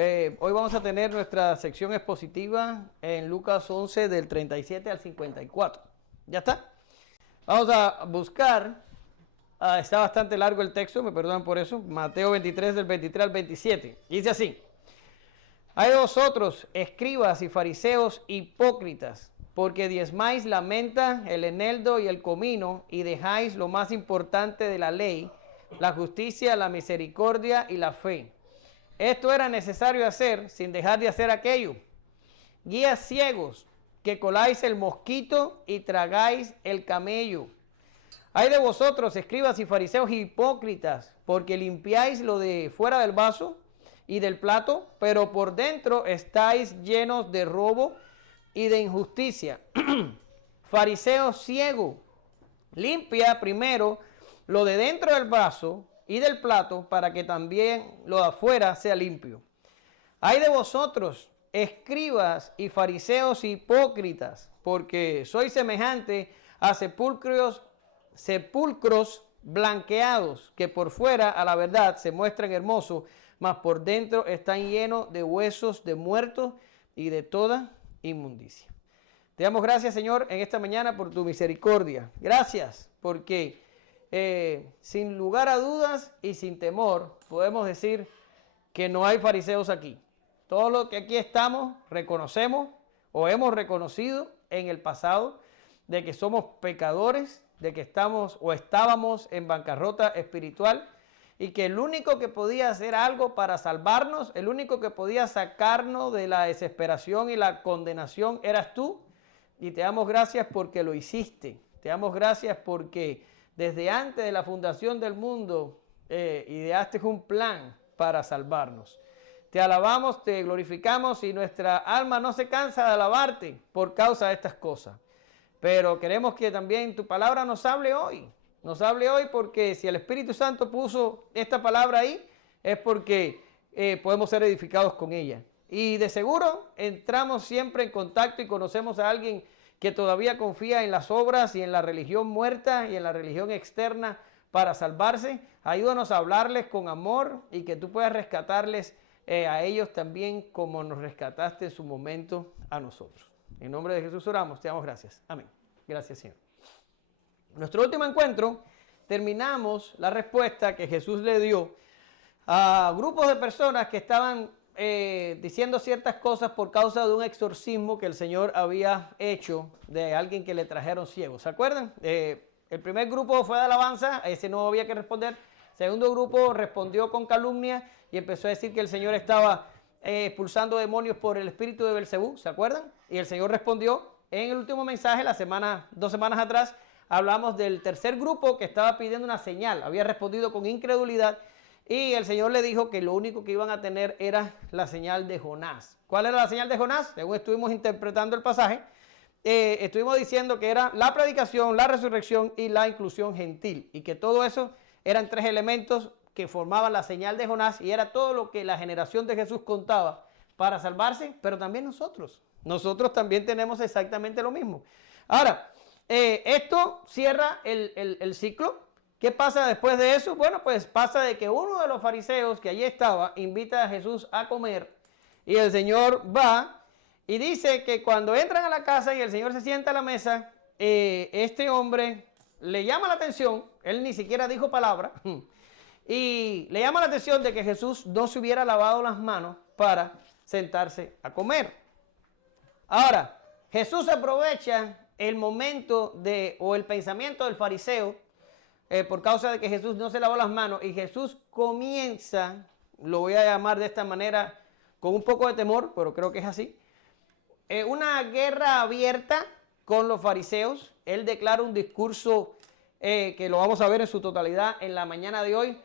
Hoy vamos a tener nuestra sección expositiva en Lucas 11 del 37 al 54. ¿Ya está? Vamos a buscar, está bastante largo el texto, me perdonan por eso, Mateo 23 del 23 al 27. Dice así: Hay de vosotros, escribas y fariseos hipócritas, porque diezmáis la menta, el eneldo y el comino, y dejáis lo más importante de la ley, la justicia, la misericordia y la fe. Esto era necesario hacer sin dejar de hacer aquello. Guías ciegos, que coláis el mosquito y tragáis el camello. Hay de vosotros, escribas y fariseos hipócritas, porque limpiáis lo de fuera del vaso y del plato, pero por dentro estáis llenos de robo y de injusticia. Fariseo ciego, limpia primero lo de dentro del vaso y del plato, para que también lo de afuera sea limpio. Hay de vosotros, escribas y fariseos hipócritas, porque sois semejante a sepulcros blanqueados, que por fuera a la verdad se muestran hermosos, mas por dentro están llenos de huesos de muertos y de toda inmundicia. Te damos gracias, Señor, en esta mañana por tu misericordia. Gracias porque sin lugar a dudas y sin temor podemos decir que no hay fariseos aquí. Todo lo que aquí estamos reconocemos o hemos reconocido en el pasado de que somos pecadores, de que estamos o estábamos en bancarrota espiritual, y que el único que podía hacer algo para salvarnos, el único que podía sacarnos de la desesperación y la condenación eras tú. Y te damos gracias porque lo hiciste. Te damos gracias porque desde antes de la fundación del mundo ideaste un plan para salvarnos. Te alabamos, te glorificamos, y nuestra alma no se cansa de alabarte por causa de estas cosas. Pero queremos que también tu palabra nos hable hoy. Nos hable hoy, porque si el Espíritu Santo puso esta palabra ahí, es porque podemos ser edificados con ella. Y de seguro entramos siempre en contacto y conocemos a alguien que todavía confía en las obras y en la religión muerta y en la religión externa para salvarse. Ayúdanos a hablarles con amor y que tú puedas rescatarles a ellos también como nos rescataste en su momento a nosotros. En nombre de Jesús oramos, te damos gracias. Amén. Gracias, Señor. Nuestro último encuentro, terminamos la respuesta que Jesús le dio a grupos de personas que estaban diciendo ciertas cosas por causa de un exorcismo que el Señor había hecho de alguien que le trajeron ciego. ¿Se acuerdan? El primer grupo fue de alabanza, a ese no había que responder. El segundo grupo respondió con calumnia y empezó a decir que el Señor estaba expulsando demonios por el espíritu de Belcebú. ¿Se acuerdan? Y el Señor respondió en el último mensaje, 2 semanas atrás. Hablamos del tercer grupo que estaba pidiendo una señal, había respondido con incredulidad, y el Señor le dijo que lo único que iban a tener era la señal de Jonás. ¿Cuál era la señal de Jonás? Según estuvimos interpretando el pasaje, estuvimos diciendo que era la predicación, la resurrección y la inclusión gentil, y que todo eso eran 3 elementos que formaban la señal de Jonás, y era todo lo que la generación de Jesús contaba para salvarse, pero también nosotros también tenemos exactamente lo mismo. Ahora, esto cierra el ciclo. ¿Qué pasa después de eso? Bueno, pues pasa de que uno de los fariseos que allí estaba invita a Jesús a comer, y el Señor va y dice que cuando entran a la casa y el Señor se sienta a la mesa, este hombre le llama la atención, él ni siquiera dijo palabra, y le llama la atención de que Jesús no se hubiera lavado las manos para sentarse a comer. Ahora, Jesús aprovecha el momento o el pensamiento del fariseo por causa de que Jesús no se lavó las manos, y Jesús comienza, lo voy a llamar de esta manera con un poco de temor, pero creo que es así, una guerra abierta con los fariseos. Él declara un discurso que lo vamos a ver en su totalidad en la mañana de hoy,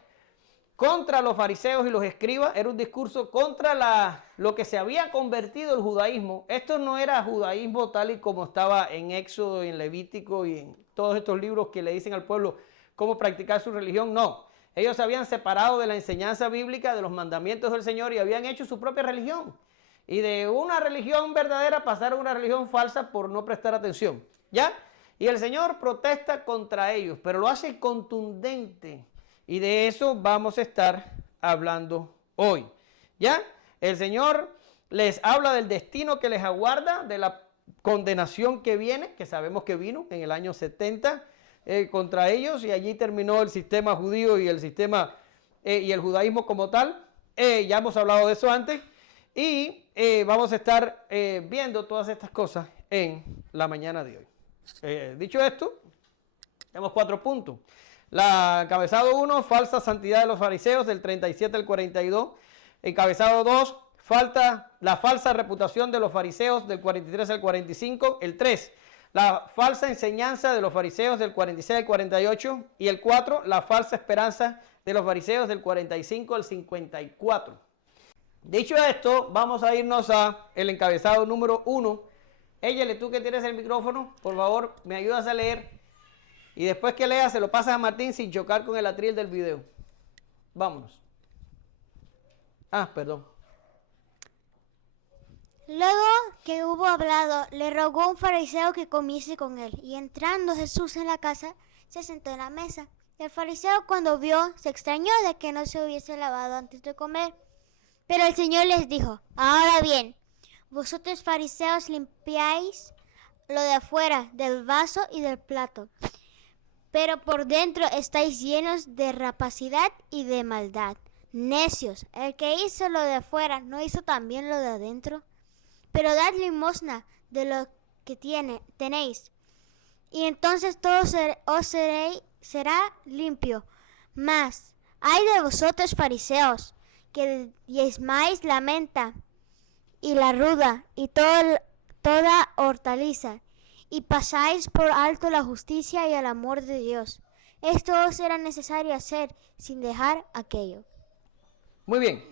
contra los fariseos y los escribas. Era un discurso contra lo que se había convertido el judaísmo. Esto no era judaísmo tal y como estaba en Éxodo y en Levítico y en todos estos libros que le dicen al pueblo cómo practicar su religión. No, ellos se habían separado de la enseñanza bíblica, de los mandamientos del Señor, y habían hecho su propia religión. Y de una religión verdadera pasaron a una religión falsa por no prestar atención. ¿Ya? Y el Señor protesta contra ellos, pero lo hace contundente. Y de eso vamos a estar hablando hoy. ¿Ya? El Señor les habla del destino que les aguarda, de la condenación que viene, que sabemos que vino en el año 70 contra ellos, y allí terminó el sistema judío y el sistema y el judaísmo como tal. Ya hemos hablado de eso antes, y vamos a estar viendo todas estas cosas en la mañana de hoy. Dicho esto, tenemos 4 puntos. Encabezado 1, falsa santidad de los fariseos, del 37 al 42. Encabezado 2, la falsa reputación de los fariseos, del 43 al 45. El 3, la falsa enseñanza de los fariseos, del 46 al 48. Y el 4, la falsa esperanza de los fariseos, del 45 al 54. Dicho esto, vamos a irnos a el encabezado número 1. Éyele, tú que tienes el micrófono, por favor, me ayudas a leer. Y después que leas, se lo pasas a Martín sin chocar con el atril del video. Vámonos. Perdón. Luego que hubo hablado, le rogó un fariseo que comiese con él. Y entrando Jesús en la casa, se sentó en la mesa. El fariseo, cuando vio, se extrañó de que no se hubiese lavado antes de comer. Pero el Señor les dijo: ahora bien, vosotros fariseos limpiáis lo de afuera, del vaso y del plato, pero por dentro estáis llenos de rapacidad y de maldad. Necios, el que hizo lo de afuera, ¿no hizo también lo de adentro? Pero dad limosna de lo que tenéis, y entonces todo será limpio. Mas, ay de vosotros fariseos, que diezmáis la menta y la ruda y toda hortaliza, y pasáis por alto la justicia y el amor de Dios. Esto os era necesario hacer sin dejar aquello. Muy bien.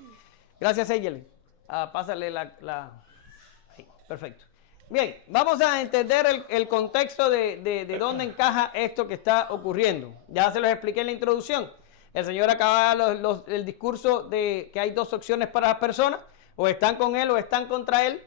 Gracias, Eyeli. Pásale ahí, perfecto. Bien, vamos a entender el contexto de dónde encaja esto que está ocurriendo. Ya se los expliqué en la introducción. El Señor acaba el discurso de que hay 2 opciones para las personas: o están con Él o están contra Él.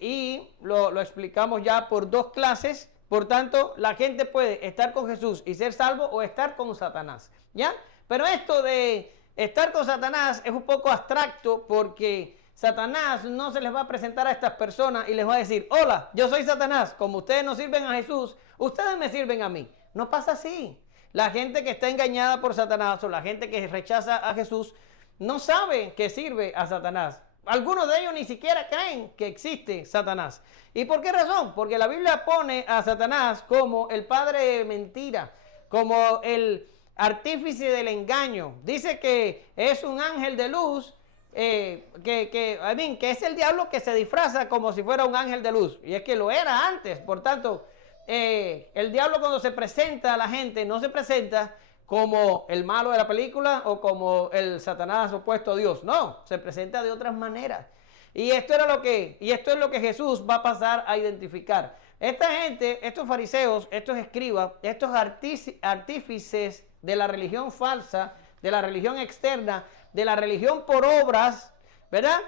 Y lo explicamos ya por 2 clases. Por tanto, la gente puede estar con Jesús y ser salvo, o estar con Satanás, ¿ya? Pero esto de estar con Satanás es un poco abstracto, porque Satanás no se les va a presentar a estas personas y les va a decir: hola, yo soy Satanás, como ustedes no sirven a Jesús, ustedes me sirven a mí. No pasa así. La gente que está engañada por Satanás, o la gente que rechaza a Jesús, no sabe que sirve a Satanás. Algunos de ellos ni siquiera creen que existe Satanás. ¿Y por qué razón? Porque la Biblia pone a Satanás como el padre de mentira, como el artífice del engaño. Dice que es un ángel de luz, que es el diablo que se disfraza como si fuera un ángel de luz. Y es que lo era antes. Por tanto, el diablo, cuando se presenta a la gente, no se presenta como el malo de la película o como el Satanás opuesto a Dios. No, se presenta de otras maneras. Y esto es lo que Jesús va a pasar a identificar. Esta gente, estos fariseos, estos escribas, estos artífices de la religión falsa, de la religión externa, de la religión por obras, ¿verdad?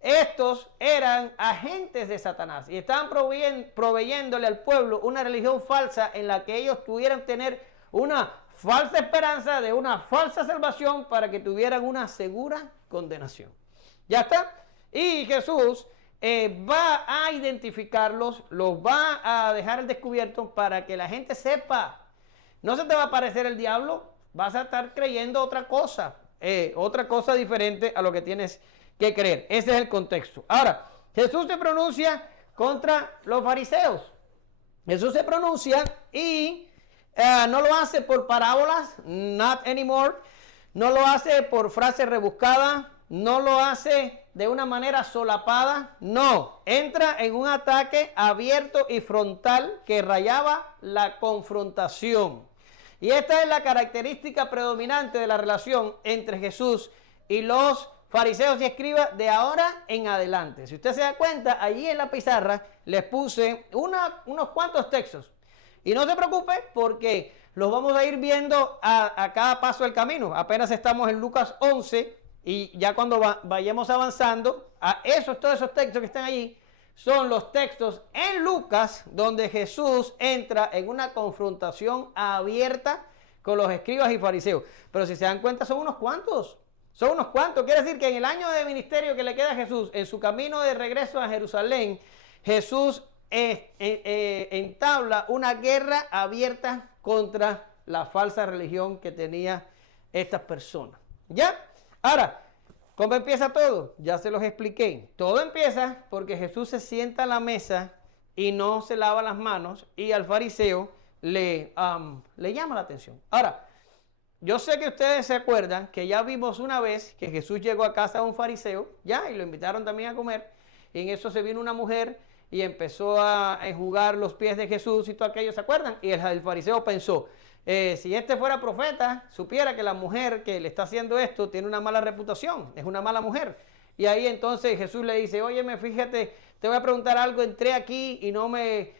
Estos eran agentes de Satanás y estaban proveyéndole al pueblo una religión falsa en la que ellos pudieran tener una falsa esperanza de una falsa salvación, para que tuvieran una segura condenación. ¿Ya está? Y Jesús va a identificarlos, los va a dejar al descubierto para que la gente sepa. No se te va a aparecer el diablo, vas a estar creyendo otra cosa diferente a lo que tienes que creer. Ese es el contexto. Ahora, Jesús se pronuncia contra los fariseos. Jesús se pronuncia y no lo hace por parábolas, not anymore. No lo hace por frases rebuscadas, no lo hace de una manera solapada. No, entra en un ataque abierto y frontal que rayaba la confrontación. Y esta es la característica predominante de la relación entre Jesús y los fariseos y escribas de ahora en adelante. Si usted se da cuenta, allí en la pizarra les puse unos cuantos textos. Y no se preocupe, porque los vamos a ir viendo a cada paso del camino. Apenas estamos en Lucas 11, y ya cuando vayamos avanzando, todos esos textos que están allí son los textos en Lucas donde Jesús entra en una confrontación abierta con los escribas y fariseos. Pero si se dan cuenta, son unos cuantos. Son unos cuantos. Quiere decir que en el año de ministerio que le queda a Jesús, en su camino de regreso a Jerusalén, Jesús entabla una guerra abierta contra la falsa religión que tenía estas personas. ¿Ya? Ahora, ¿cómo empieza todo? Ya se los expliqué. Todo empieza porque Jesús se sienta a la mesa y no se lava las manos y al fariseo le llama la atención. Ahora, yo sé que ustedes se acuerdan que ya vimos una vez que Jesús llegó a casa de un fariseo, ya, y lo invitaron también a comer, y en eso se vino una mujer y empezó a enjugar los pies de Jesús y todo aquello, ¿se acuerdan? Y el fariseo pensó, si este fuera profeta, supiera que la mujer que le está haciendo esto tiene una mala reputación, es una mala mujer. Y ahí entonces Jesús le dice, óyeme, fíjate, te voy a preguntar algo, entré aquí y no me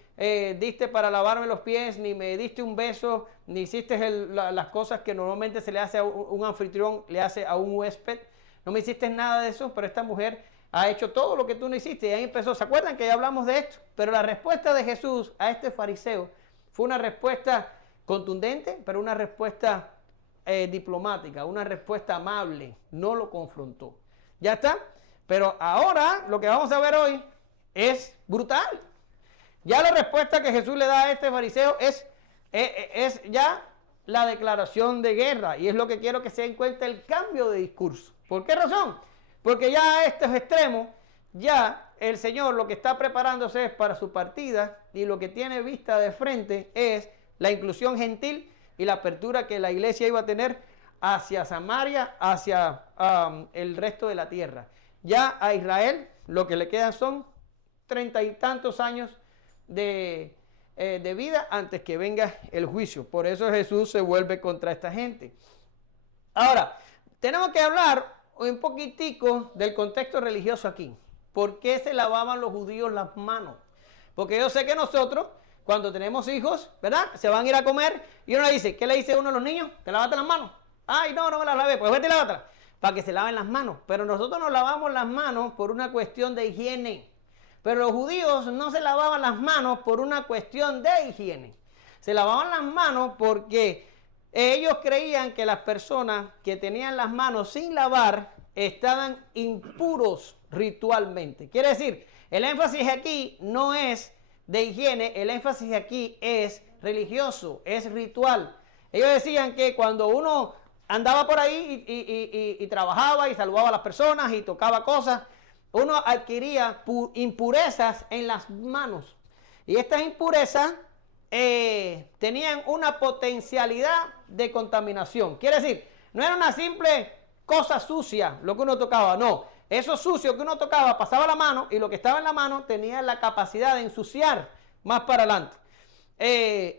diste para lavarme los pies, ni me diste un beso, ni hiciste las cosas que normalmente se le hace a un anfitrión, le hace a un huésped. No me hiciste nada de eso, pero esta mujer ha hecho todo lo que tú no hiciste. Y ahí empezó. ¿Se acuerdan que ya hablamos de esto? Pero la respuesta de Jesús a este fariseo fue una respuesta contundente, pero una respuesta diplomática, una respuesta amable. No lo confrontó. ¿Ya está? Pero ahora lo que vamos a ver hoy es brutal. Ya la respuesta que Jesús le da a este fariseo es ya la declaración de guerra. Y es lo que quiero que se den cuenta, el cambio de discurso. ¿Por qué razón? Porque ya a estos extremos, ya el Señor lo que está preparándose es para su partida y lo que tiene vista de frente es la inclusión gentil y la apertura que la iglesia iba a tener hacia Samaria, hacia el resto de la tierra. Ya a Israel lo que le quedan son 30 y tantos años de vida antes que venga el juicio. Por eso Jesús se vuelve contra esta gente. Ahora, tenemos que hablar un poquitico del contexto religioso aquí. ¿Por qué se lavaban los judíos las manos? Porque yo sé que nosotros, cuando tenemos hijos, ¿verdad? Se van a ir a comer y uno le dice, ¿qué le dice uno a los niños? ¿Te lavaste las manos? Ay, no me las lavé. Pues vete y lávatela. Para que se laven las manos. Pero nosotros nos lavamos las manos por una cuestión de higiene. Pero los judíos no se lavaban las manos por una cuestión de higiene. Se lavaban las manos porque ellos creían que las personas que tenían las manos sin lavar estaban impuros ritualmente. Quiere decir, el énfasis aquí no es de higiene, el énfasis aquí es religioso, es ritual. Ellos decían que cuando uno andaba por ahí y trabajaba y saludaba a las personas y tocaba cosas, uno adquiría impurezas en las manos. Y estas impurezas tenían una potencialidad de contaminación. Quiere decir, no era una simple cosa sucia lo que uno tocaba, no. Eso sucio que uno tocaba pasaba la mano y lo que estaba en la mano tenía la capacidad de ensuciar más para adelante.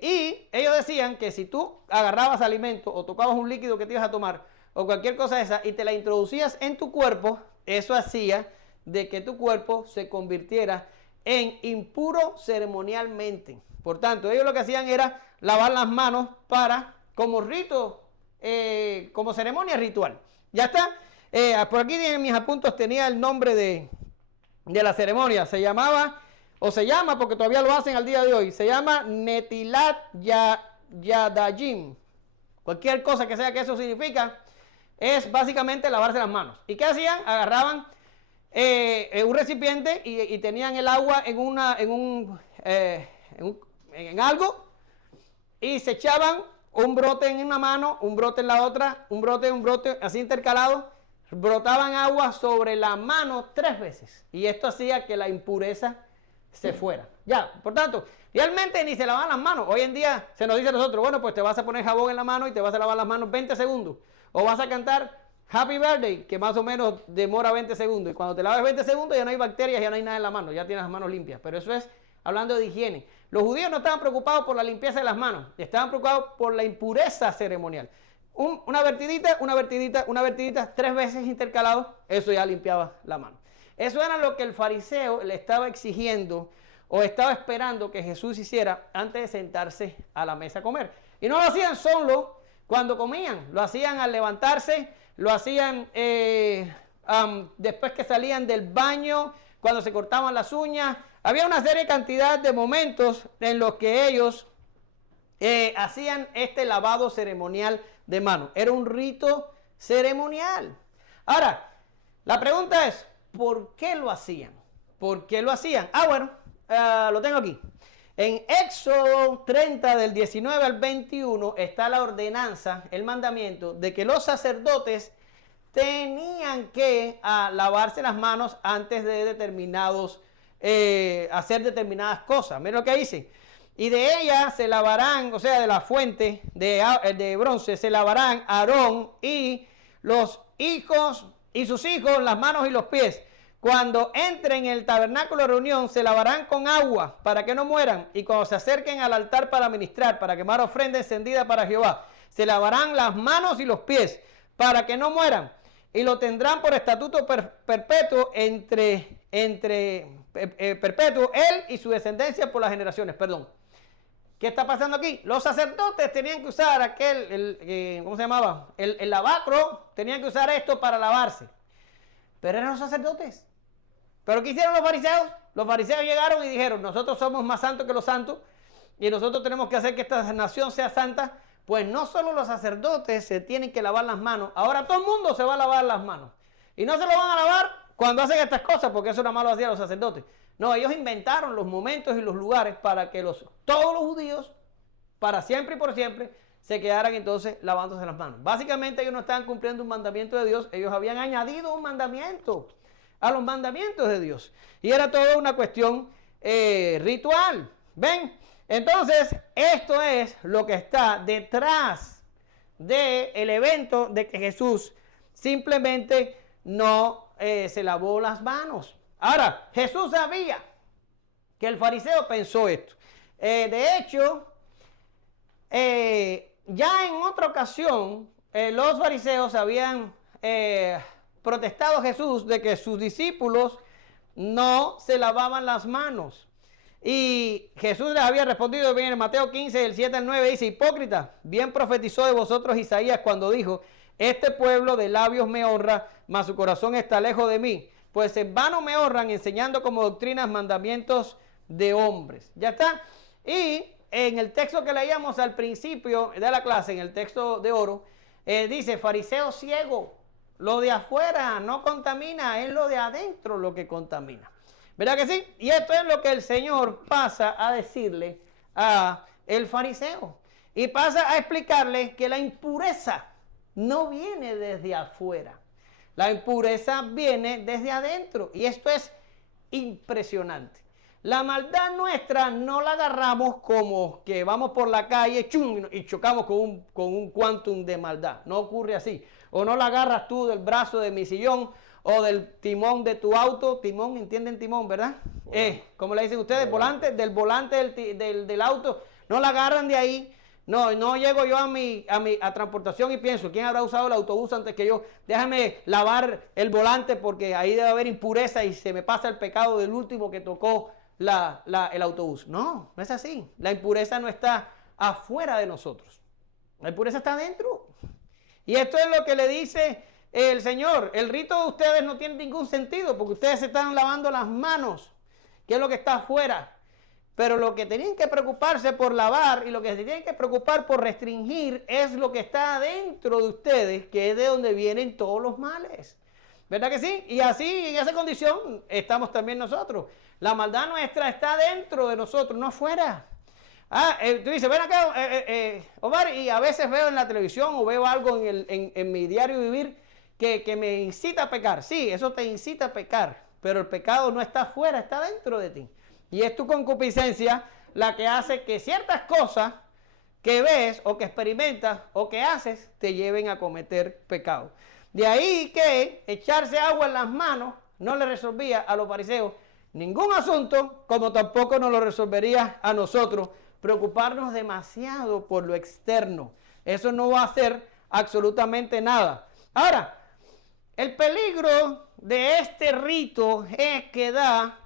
Y ellos decían que si tú agarrabas alimento o tocabas un líquido que te ibas a tomar o cualquier cosa de esa y te la introducías en tu cuerpo, eso hacía de que tu cuerpo se convirtiera en impuro ceremonialmente. Por tanto, ellos lo que hacían era lavar las manos como rito, como ceremonia ritual. Ya está. Por aquí en mis apuntes tenía el nombre de la ceremonia. Se llamaba, o se llama, porque todavía lo hacen al día de hoy, se llama Netilat Yadayim. Cualquier cosa que sea que eso significa, es básicamente lavarse las manos. ¿Y qué hacían? Agarraban un recipiente y tenían el agua en algo y se echaban un brote en una mano, un brote en la otra, un brote, así intercalado, brotaban agua sobre la mano 3 veces y esto hacía que la impureza se fuera. Ya, por tanto, realmente ni se lavaban las manos. Hoy en día se nos dice a nosotros, bueno, pues te vas a poner jabón en la mano y te vas a lavar las manos 20 segundos o vas a cantar Happy Birthday, que más o menos demora 20 segundos. Y cuando te laves 20 segundos ya no hay bacterias, ya no hay nada en la mano, ya tienes las manos limpias. Pero eso es hablando de higiene. Los judíos no estaban preocupados por la limpieza de las manos, estaban preocupados por la impureza ceremonial. Una vertidita, 3 veces intercalado, eso ya limpiaba la mano. Eso era lo que el fariseo le estaba exigiendo o estaba esperando que Jesús hiciera antes de sentarse a la mesa a comer. Y no lo hacían solo cuando comían, lo hacían al levantarse, lo hacían después que salían del baño, cuando se cortaban las uñas. Había una serie de cantidad de momentos en los que ellos hacían este lavado ceremonial de manos. Era un rito ceremonial. Ahora, la pregunta es, ¿por qué lo hacían? ¿Por qué lo hacían? Bueno, lo tengo aquí. En Éxodo 30 del 19 al 21 está la ordenanza, el mandamiento de que los sacerdotes tenían que lavarse las manos antes de hacer determinadas cosas. Miren lo que dice. Y de ella se lavarán, o sea, de la fuente de bronce, se lavarán Aarón y los hijos y sus hijos las manos y los pies. Cuando entren en el tabernáculo de reunión, se lavarán con agua para que no mueran. Y cuando se acerquen al altar para ministrar, para quemar ofrenda encendida para Jehová, se lavarán las manos y los pies para que no mueran. Y lo tendrán por estatuto perpetuo perpetuo él y su descendencia por las generaciones. Perdón. ¿Qué está pasando aquí? Los sacerdotes tenían que usar ¿cómo se llamaba? El lavacro, tenían que usar esto para lavarse. Pero eran los sacerdotes. ¿Pero qué hicieron los fariseos? Los fariseos llegaron y dijeron, nosotros somos más santos que los santos y nosotros tenemos que hacer que esta nación sea santa. Pues no solo los sacerdotes se tienen que lavar las manos, ahora todo el mundo se va a lavar las manos. Y no se lo van a lavar cuando hacen estas cosas, porque eso nada más lo hacían los sacerdotes. No, ellos inventaron los momentos y los lugares para que todos los judíos, para siempre y por siempre, se quedaran entonces lavándose las manos. Básicamente ellos no estaban cumpliendo un mandamiento de Dios, ellos habían añadido un mandamiento a los mandamientos de Dios. Y era toda una cuestión ritual. ¿Ven? Entonces, esto es lo que está detrás del evento de que Jesús simplemente no se lavó las manos. Ahora, Jesús sabía que el fariseo pensó esto. De hecho, ya en otra ocasión, los fariseos habían protestado a Jesús de que sus discípulos no se lavaban las manos. Y Jesús les había respondido bien en Mateo 15, del 7 al 9, dice, hipócrita, bien profetizó de vosotros Isaías cuando dijo, este pueblo de labios me honra, mas su corazón está lejos de mí. Pues en vano me honran enseñando como doctrinas mandamientos de hombres. Ya está. Y en el texto que leíamos al principio de la clase, en el texto de oro, dice, fariseo ciego, lo de afuera no contamina, es lo de adentro lo que contamina. ¿Verdad que sí? Y esto es lo que el Señor pasa a decirle a el fariseo. Y pasa a explicarle que la impureza no viene desde afuera. La impureza viene desde adentro. Y esto es impresionante. La maldad nuestra no la agarramos como que vamos por la calle chum, y chocamos con un quantum de maldad. No ocurre así. O no la agarras tú del brazo de mi sillón o del timón de tu auto. Timón, ¿entienden timón, verdad? ¿Cómo le dicen ustedes? Volante, del volante del auto. No la agarran de ahí. No llego yo a transportación y pienso, ¿quién habrá usado el autobús antes que yo? Déjame lavar el volante porque ahí debe haber impureza y se me pasa el pecado del último que tocó el autobús. No, no es así. La impureza no está afuera de nosotros. La impureza está adentro. Y esto es lo que le dice el Señor. El rito de ustedes no tiene ningún sentido porque ustedes se están lavando las manos, que es lo que está afuera. Pero lo que tenían que preocuparse por lavar y lo que se tienen que preocupar por restringir es lo que está adentro de ustedes, que es de donde vienen todos los males. ¿Verdad que sí? Y así, en esa condición, estamos también nosotros. La maldad nuestra está dentro de nosotros, no afuera. Tú dices, ven acá, Omar, y a veces veo en la televisión o veo algo en mi diario vivir que me incita a pecar. Sí, eso te incita a pecar, pero el pecado no está afuera, está dentro de ti. Y es tu concupiscencia la que hace que ciertas cosas que ves o que experimentas o que haces te lleven a cometer pecado. De ahí que echarse agua en las manos no le resolvía a los fariseos ningún asunto, como tampoco nos lo resolvería a nosotros preocuparnos demasiado por lo externo. Eso no va a hacer absolutamente nada. Ahora, el peligro de este rito es que da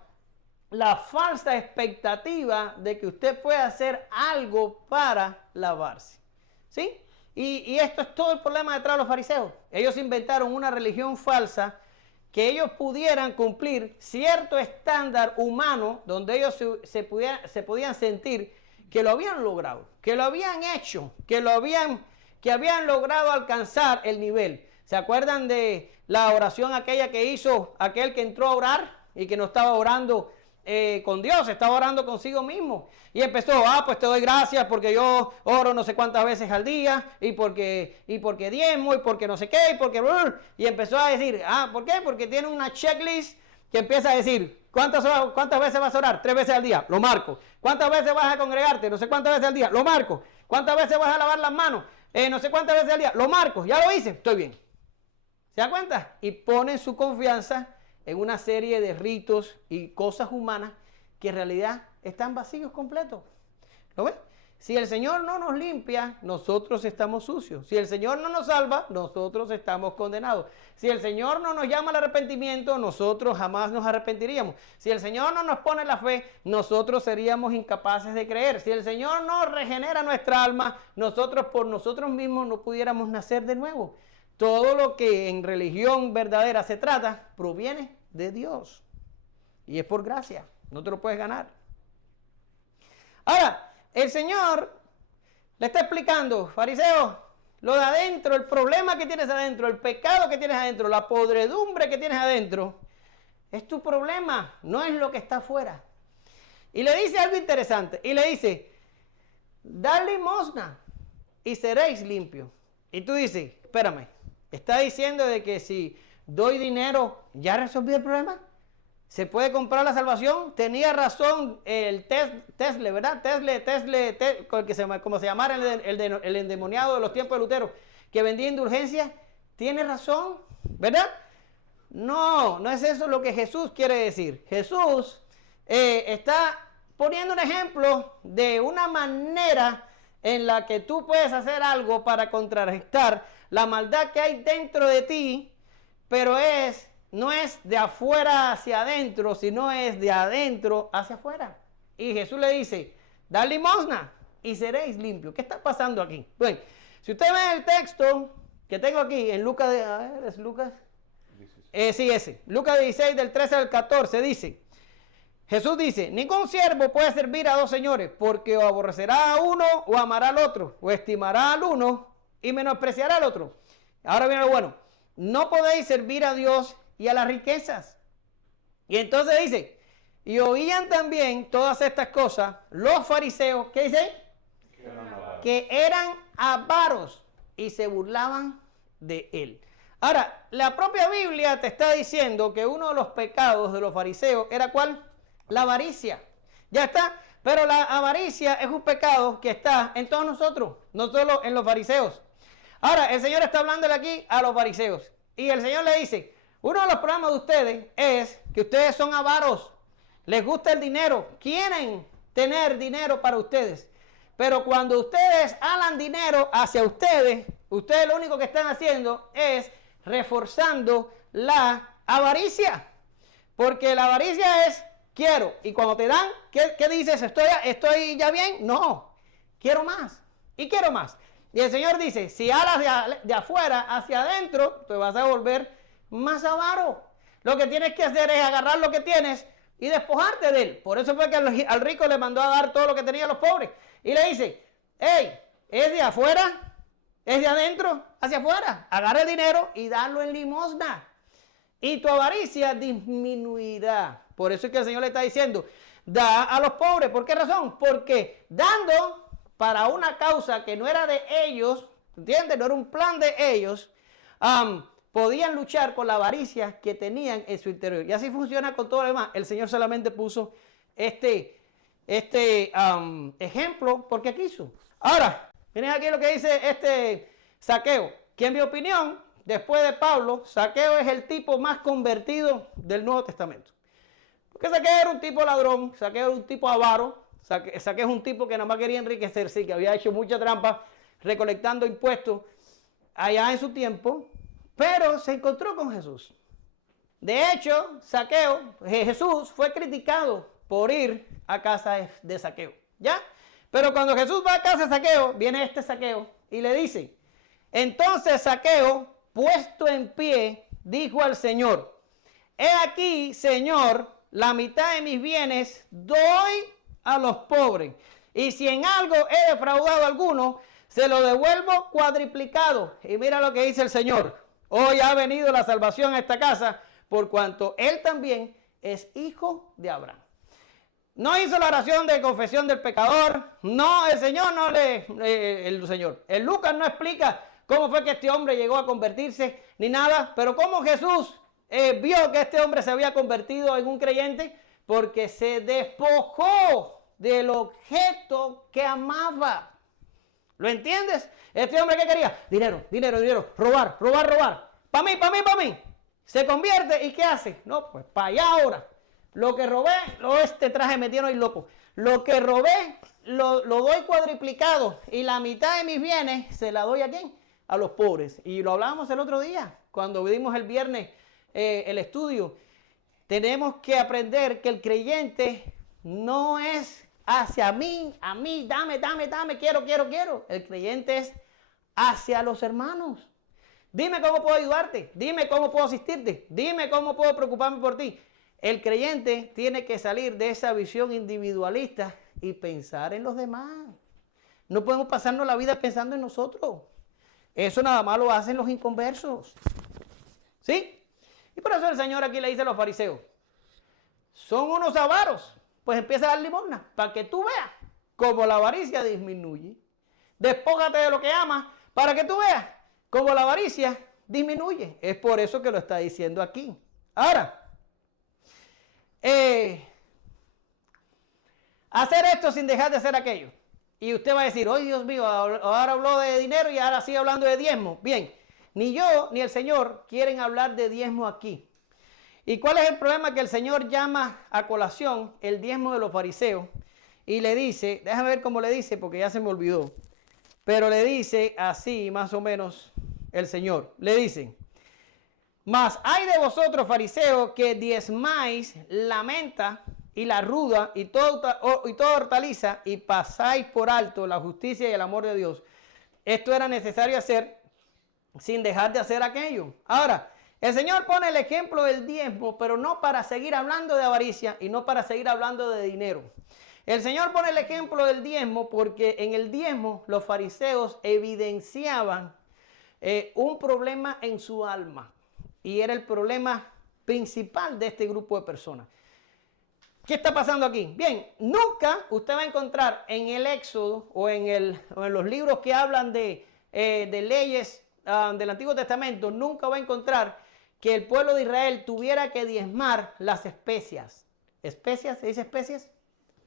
la falsa expectativa de que usted puede hacer algo para lavarse. ¿Sí? Y esto es todo el problema detrás de los fariseos. Ellos inventaron una religión falsa que ellos pudieran cumplir cierto estándar humano donde ellos se podían sentir que lo habían logrado, que lo habían hecho, que habían logrado alcanzar el nivel. ¿Se acuerdan de la oración aquella que hizo aquel que entró a orar y que no estaba orando con Dios, estaba orando consigo mismo? Y empezó, pues te doy gracias porque yo oro no sé cuántas veces al día y porque diezmo y porque no sé qué y porque... Y empezó a decir, ¿por qué? Porque tiene una checklist que empieza a decir, ¿cuántas veces vas a orar? 3 veces al día, lo marco. ¿Cuántas veces vas a congregarte? No sé cuántas veces al día, lo marco. ¿Cuántas veces vas a lavar las manos? No sé cuántas veces al día, lo marco. Ya lo hice, estoy bien. ¿Se da cuenta? Y pone su confianza en una serie de ritos y cosas humanas que en realidad están vacíos completos. ¿Lo ves? Si el Señor no nos limpia, nosotros estamos sucios. Si el Señor no nos salva, nosotros estamos condenados. Si el Señor no nos llama al arrepentimiento, nosotros jamás nos arrepentiríamos. Si el Señor no nos pone la fe, nosotros seríamos incapaces de creer. Si el Señor no regenera nuestra alma, nosotros por nosotros mismos no pudiéramos nacer de nuevo. Todo lo que en religión verdadera se trata proviene de Dios. Y es por gracia. No te lo puedes ganar. Ahora, el Señor le está explicando, fariseo, lo de adentro, el problema que tienes adentro, el pecado que tienes adentro, la podredumbre que tienes adentro, es tu problema, no es lo que está afuera. Y le dice algo interesante. Y le dice, dad limosna y seréis limpios. Y tú dices, espérame, ¿está diciendo de que si doy dinero ya resolví el problema? ¿Se puede comprar la salvación? Tenía razón el Tesle, ¿verdad? Tesle, como se llamara el endemoniado de los tiempos de Lutero, que vendía indulgencias. ¿Tiene razón? ¿Verdad? No, no es eso lo que Jesús quiere decir. Jesús está poniendo un ejemplo de una manera en la que tú puedes hacer algo para contrarrestar la maldad que hay dentro de ti, pero no es de afuera hacia adentro, sino es de adentro hacia afuera. Y Jesús le dice, da limosna y seréis limpios. ¿Qué está pasando aquí? Bueno, si usted ve el texto que tengo aquí en Lucas, ¿es Lucas? Sí, ese. Lucas 16 del 13 al 14 dice, Jesús dice, ningún siervo puede servir a 2 señores, porque o aborrecerá a uno o amará al otro, o estimará al uno y menospreciará al otro. Ahora viene lo bueno, no podéis servir a Dios y a las riquezas. Y entonces dice, y oían también todas estas cosas los fariseos, ¿qué dice? Que eran avaros y se burlaban de él. Ahora, la propia Biblia te está diciendo que uno de los pecados de los fariseos era ¿cuál? La avaricia. Ya está. Pero la avaricia es un pecado que está en todos nosotros, no solo en los fariseos. Ahora, el Señor está hablándole aquí a los fariseos. Y el Señor le dice, uno de los problemas de ustedes es que ustedes son avaros. Les gusta el dinero. Quieren tener dinero para ustedes. Pero cuando ustedes hagan dinero hacia ustedes lo único que están haciendo es reforzando la avaricia. Porque la avaricia es, quiero. Y cuando te dan, ¿qué dices? ¿Estoy ya bien? No. Quiero más. Y quiero más. Y el Señor dice, si alas de afuera hacia adentro, te vas a volver más avaro. Lo que tienes que hacer es agarrar lo que tienes y despojarte de él. Por eso fue que al rico le mandó a dar todo lo que tenía a los pobres. Y le dice, hey, ¿es de afuera? ¿Es de adentro? Hacia afuera. Agarra el dinero y dalo en limosna. Y tu avaricia disminuirá. Por eso es que el Señor le está diciendo, da a los pobres. ¿Por qué razón? Porque dando para una causa que no era de ellos, ¿entiendes? No era un plan de ellos, podían luchar con la avaricia que tenían en su interior. Y así funciona con todo lo demás. El Señor solamente puso este ejemplo porque quiso. Ahora, miren aquí lo que dice Zaqueo, que en mi opinión, después de Pablo, Zaqueo es el tipo más convertido del Nuevo Testamento. Porque Zaqueo era un tipo ladrón, Zaqueo era un tipo avaro, Zaqueo es un tipo que nada más quería enriquecerse, que había hecho mucha trampa recolectando impuestos allá en su tiempo, pero se encontró con Jesús. De hecho, Jesús fue criticado por ir a casa de Zaqueo, ¿ya? Pero cuando Jesús va a casa de Zaqueo, viene este Zaqueo y le dice, entonces Zaqueo, puesto en pie, dijo al Señor, he aquí, Señor, la mitad de mis bienes doy a los pobres, y si en algo he defraudado a alguno, se lo devuelvo cuadriplicado. Y mira lo que dice el Señor. Hoy ha venido la salvación a esta casa por cuanto él también es hijo de Abraham. No hizo la oración de confesión del pecador. No, el Señor no el Lucas no explica cómo fue que este hombre llegó a convertirse ni nada, pero cómo Jesús vio que este hombre se había convertido en un creyente porque se despojó del objeto que amaba. ¿Lo entiendes? Este hombre, ¿qué quería? Dinero, dinero, dinero, robar, robar, robar. Para mí, para mí, para mí. Se convierte y ¿qué hace? No, pues para allá ahora. Lo que robé, este traje me tiene hoy loco. Lo que robé, lo doy cuadriplicado. Y la mitad de mis bienes se la doy ¿a quién? A los pobres. Y lo hablábamos el otro día, cuando vimos el viernes el estudio. Tenemos que aprender que el creyente no es hacia mí, a mí, dame, dame, dame, quiero, quiero, quiero. El creyente es hacia los hermanos. Dime cómo puedo ayudarte, dime cómo puedo asistirte, dime cómo puedo preocuparme por ti. El creyente tiene que salir de esa visión individualista y pensar en los demás. No podemos pasarnos la vida pensando en nosotros. Eso nada más lo hacen los inconversos. ¿Sí? Y por eso el Señor aquí le dice a los fariseos, son unos avaros, pues empieza a dar limosna para que tú veas cómo la avaricia disminuye. Despójate de lo que amas para que tú veas cómo la avaricia disminuye. Es por eso que lo está diciendo aquí. Ahora, hacer esto sin dejar de hacer aquello. Y usted va a decir, oh Dios mío, ahora habló de dinero y ahora sigue hablando de diezmo. Bien, ni yo ni el Señor quieren hablar de diezmo aquí. ¿Y cuál es el problema? Que el Señor llama a colación el diezmo de los fariseos y le dice, déjame ver cómo le dice porque ya se me olvidó, pero le dice así más o menos el Señor. Le dice, mas hay de vosotros fariseos que diezmáis la menta y la ruda y toda hortaliza y pasáis por alto la justicia y el amor de Dios. Esto era necesario hacer sin dejar de hacer aquello. Ahora, el Señor pone el ejemplo del diezmo, pero no para seguir hablando de avaricia y no para seguir hablando de dinero. El Señor pone el ejemplo del diezmo porque en el diezmo los fariseos evidenciaban un problema en su alma. Y era el problema principal de este grupo de personas. ¿Qué está pasando aquí? Bien, nunca usted va a encontrar en el Éxodo o en los libros que hablan de leyes del Antiguo Testamento, nunca va a encontrar que el pueblo de Israel tuviera que diezmar las especias. ¿Especias? ¿Se dice especias?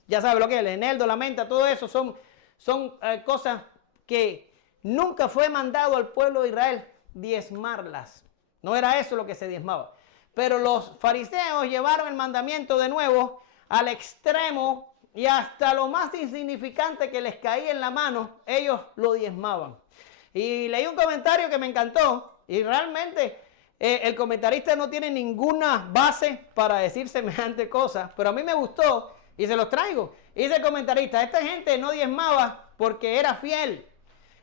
Ya sabe lo que es, el eneldo, la menta, todo eso son cosas que nunca fue mandado al pueblo de Israel diezmarlas. No era eso lo que se diezmaba. Pero los fariseos llevaron el mandamiento de nuevo al extremo y hasta lo más insignificante que les caía en la mano, ellos lo diezmaban. Y leí un comentario que me encantó y realmente el comentarista no tiene ninguna base para decir semejante cosa, pero a mí me gustó y se los traigo. Y dice el comentarista, esta gente no diezmaba porque era fiel.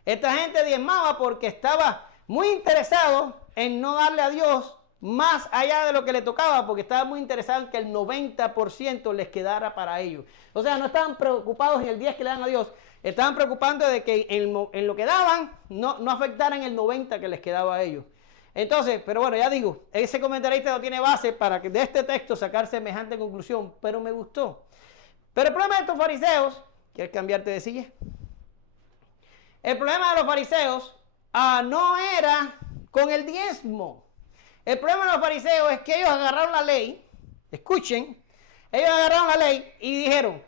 Esta gente diezmaba porque estaba muy interesado en no darle a Dios más allá de lo que le tocaba, porque estaba muy interesado en que el 90% les quedara para ellos. O sea, no estaban preocupados en el 10 que le dan a Dios, estaban preocupando de que en lo que daban no afectaran el 90% que les quedaba a ellos. Entonces, pero bueno, ya digo, ese comentarista no tiene base para que de este texto sacar semejante conclusión, pero me gustó. Pero el problema de estos fariseos, ¿quieres cambiarte de silla? El problema de los fariseos no era con el diezmo. El problema de los fariseos es que ellos agarraron la ley, escuchen, ellos agarraron la ley y dijeron,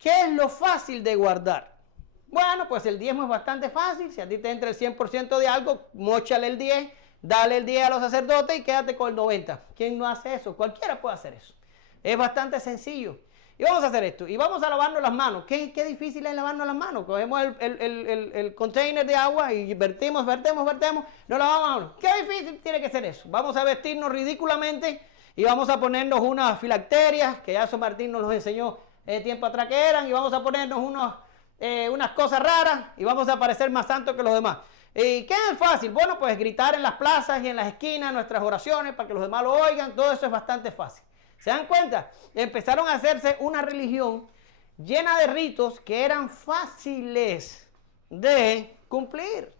¿qué es lo fácil de guardar? Bueno, pues el diezmo es bastante fácil, si a ti te entra el 100% de algo, móchale el 10, dale el 10 a los sacerdotes y quédate con el 90%. ¿Quién no hace eso? Cualquiera puede hacer eso. Es bastante sencillo. Y vamos a hacer esto, y vamos a lavarnos las manos. ¿Qué difícil es lavarnos las manos? Cogemos el container de agua y vertimos, nos lavamos las manos. ¿Qué difícil tiene que ser eso? Vamos a vestirnos ridículamente y vamos a ponernos unas filacterias, que ya eso Martín nos los enseñó tiempo atrás que eran, y vamos a ponernos unas cosas raras y vamos a parecer más santos que los demás. ¿Y qué es fácil? Bueno, pues gritar en las plazas y en las esquinas nuestras oraciones para que los demás lo oigan, todo eso es bastante fácil. ¿Se dan cuenta? Empezaron a hacerse una religión llena de ritos que eran fáciles de cumplir.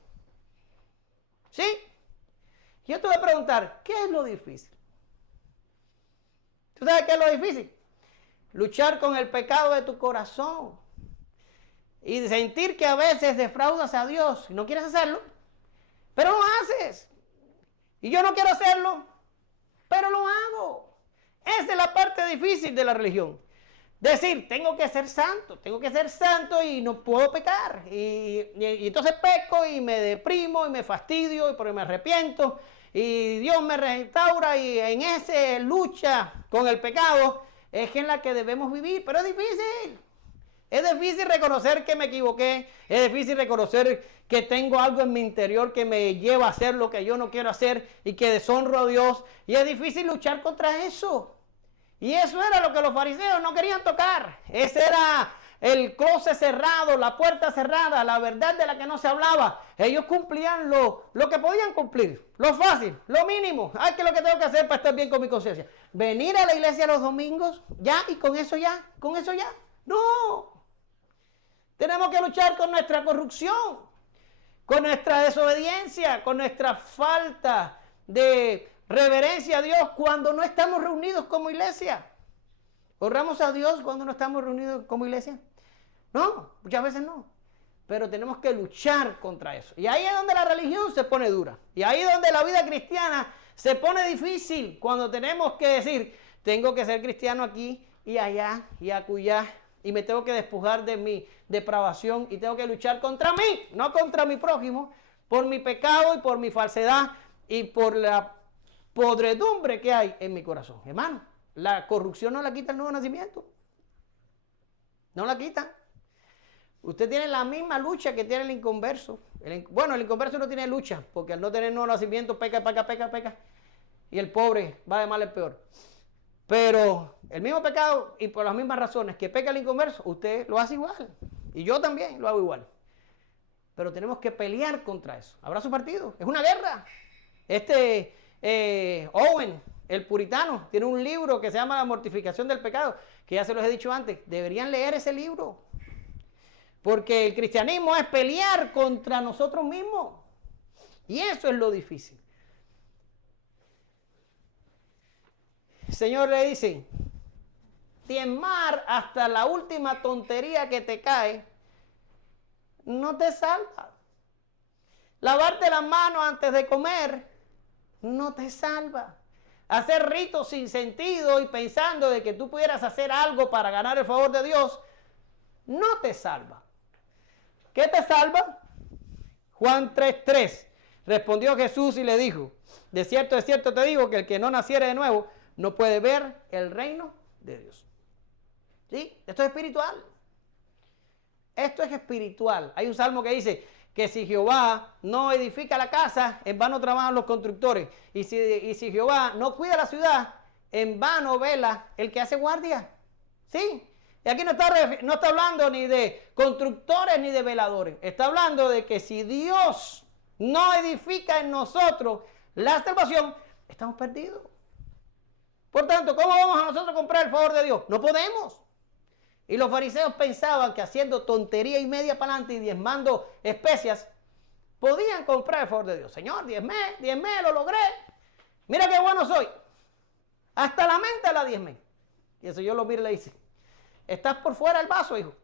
¿Sí? Yo te voy a preguntar, ¿qué es lo difícil? ¿Tú sabes qué es lo difícil? Luchar con el pecado de tu corazón y sentir que a veces defraudas a Dios y no quieres hacerlo, pero lo haces. Y yo no quiero hacerlo, pero lo hago. Esa es la parte difícil de la religión. Decir, tengo que ser santo y no puedo pecar. Y entonces peco y me deprimo y me fastidio y porque me arrepiento. Y Dios me restaura y en esa lucha con el pecado es en la que debemos vivir. Pero es difícil. Es difícil reconocer que me equivoqué. Es difícil reconocer que tengo algo en mi interior que me lleva a hacer lo que yo no quiero hacer y que deshonro a Dios. Y es difícil luchar contra eso. Y eso era lo que los fariseos no querían tocar. Ese era el closet cerrado, la puerta cerrada, la verdad de la que no se hablaba. Ellos cumplían lo que podían cumplir, lo fácil, lo mínimo. Ay, ¿qué es lo que tengo que hacer para estar bien con mi conciencia? Venir a la iglesia los domingos, ya, y con eso ya. No. Tenemos que luchar con nuestra corrupción, con nuestra desobediencia, con nuestra falta de reverencia a Dios cuando no estamos reunidos como iglesia. ¿Honramos a Dios cuando no estamos reunidos como iglesia? No, muchas veces no. Pero tenemos que luchar contra eso. Y ahí es donde la religión se pone dura. Y ahí es donde la vida cristiana se pone difícil. Cuando tenemos que decir, tengo que ser cristiano aquí y allá y acullá. Y me tengo que despojar de mi depravación y tengo que luchar contra mí, no contra mi prójimo, por mi pecado y por mi falsedad y por la podredumbre que hay en mi corazón. Hermano, la corrupción no la quita el nuevo nacimiento. No la quita. Usted tiene la misma lucha que tiene el inconverso. El inconverso no tiene lucha, porque al no tener nuevo nacimiento peca. Y el pobre va de mal en peor. Pero el mismo pecado y por las mismas razones que peca el inconverso, usted lo hace igual. Y yo también lo hago igual. Pero tenemos que pelear contra eso. Habrá su partido. Es una guerra. Owen, el puritano, tiene un libro que se llama La mortificación del pecado, que ya se los he dicho antes. Deberían leer ese libro. Porque el cristianismo es pelear contra nosotros mismos. Y eso es lo difícil. El Señor le dice, diezmar hasta la última tontería que te cae, no te salva. Lavarte las manos antes de comer, no te salva. Hacer ritos sin sentido y pensando de que tú pudieras hacer algo para ganar el favor de Dios, no te salva. ¿Qué te salva? Juan 3:3. Respondió Jesús y le dijo, de cierto te digo que el que no naciere de nuevo no puede ver el reino de Dios. ¿Sí? Esto es espiritual. Esto es espiritual. Hay un salmo que dice que si Jehová no edifica la casa, en vano trabajan los constructores. Y si Jehová no cuida la ciudad, en vano vela el que hace guardia. ¿Sí? Y aquí no está hablando ni de constructores ni de veladores. Está hablando de que si Dios no edifica en nosotros la salvación, estamos perdidos. Por tanto, ¿cómo vamos a nosotros comprar el favor de Dios? No podemos. Y los fariseos pensaban que haciendo tontería y media para adelante y diezmando especias, podían comprar el favor de Dios. Señor, diezmé, lo logré. Mira qué bueno soy. Hasta la mente la diezmé. Y el Señor lo mira y le dice, estás por fuera del vaso, hijo.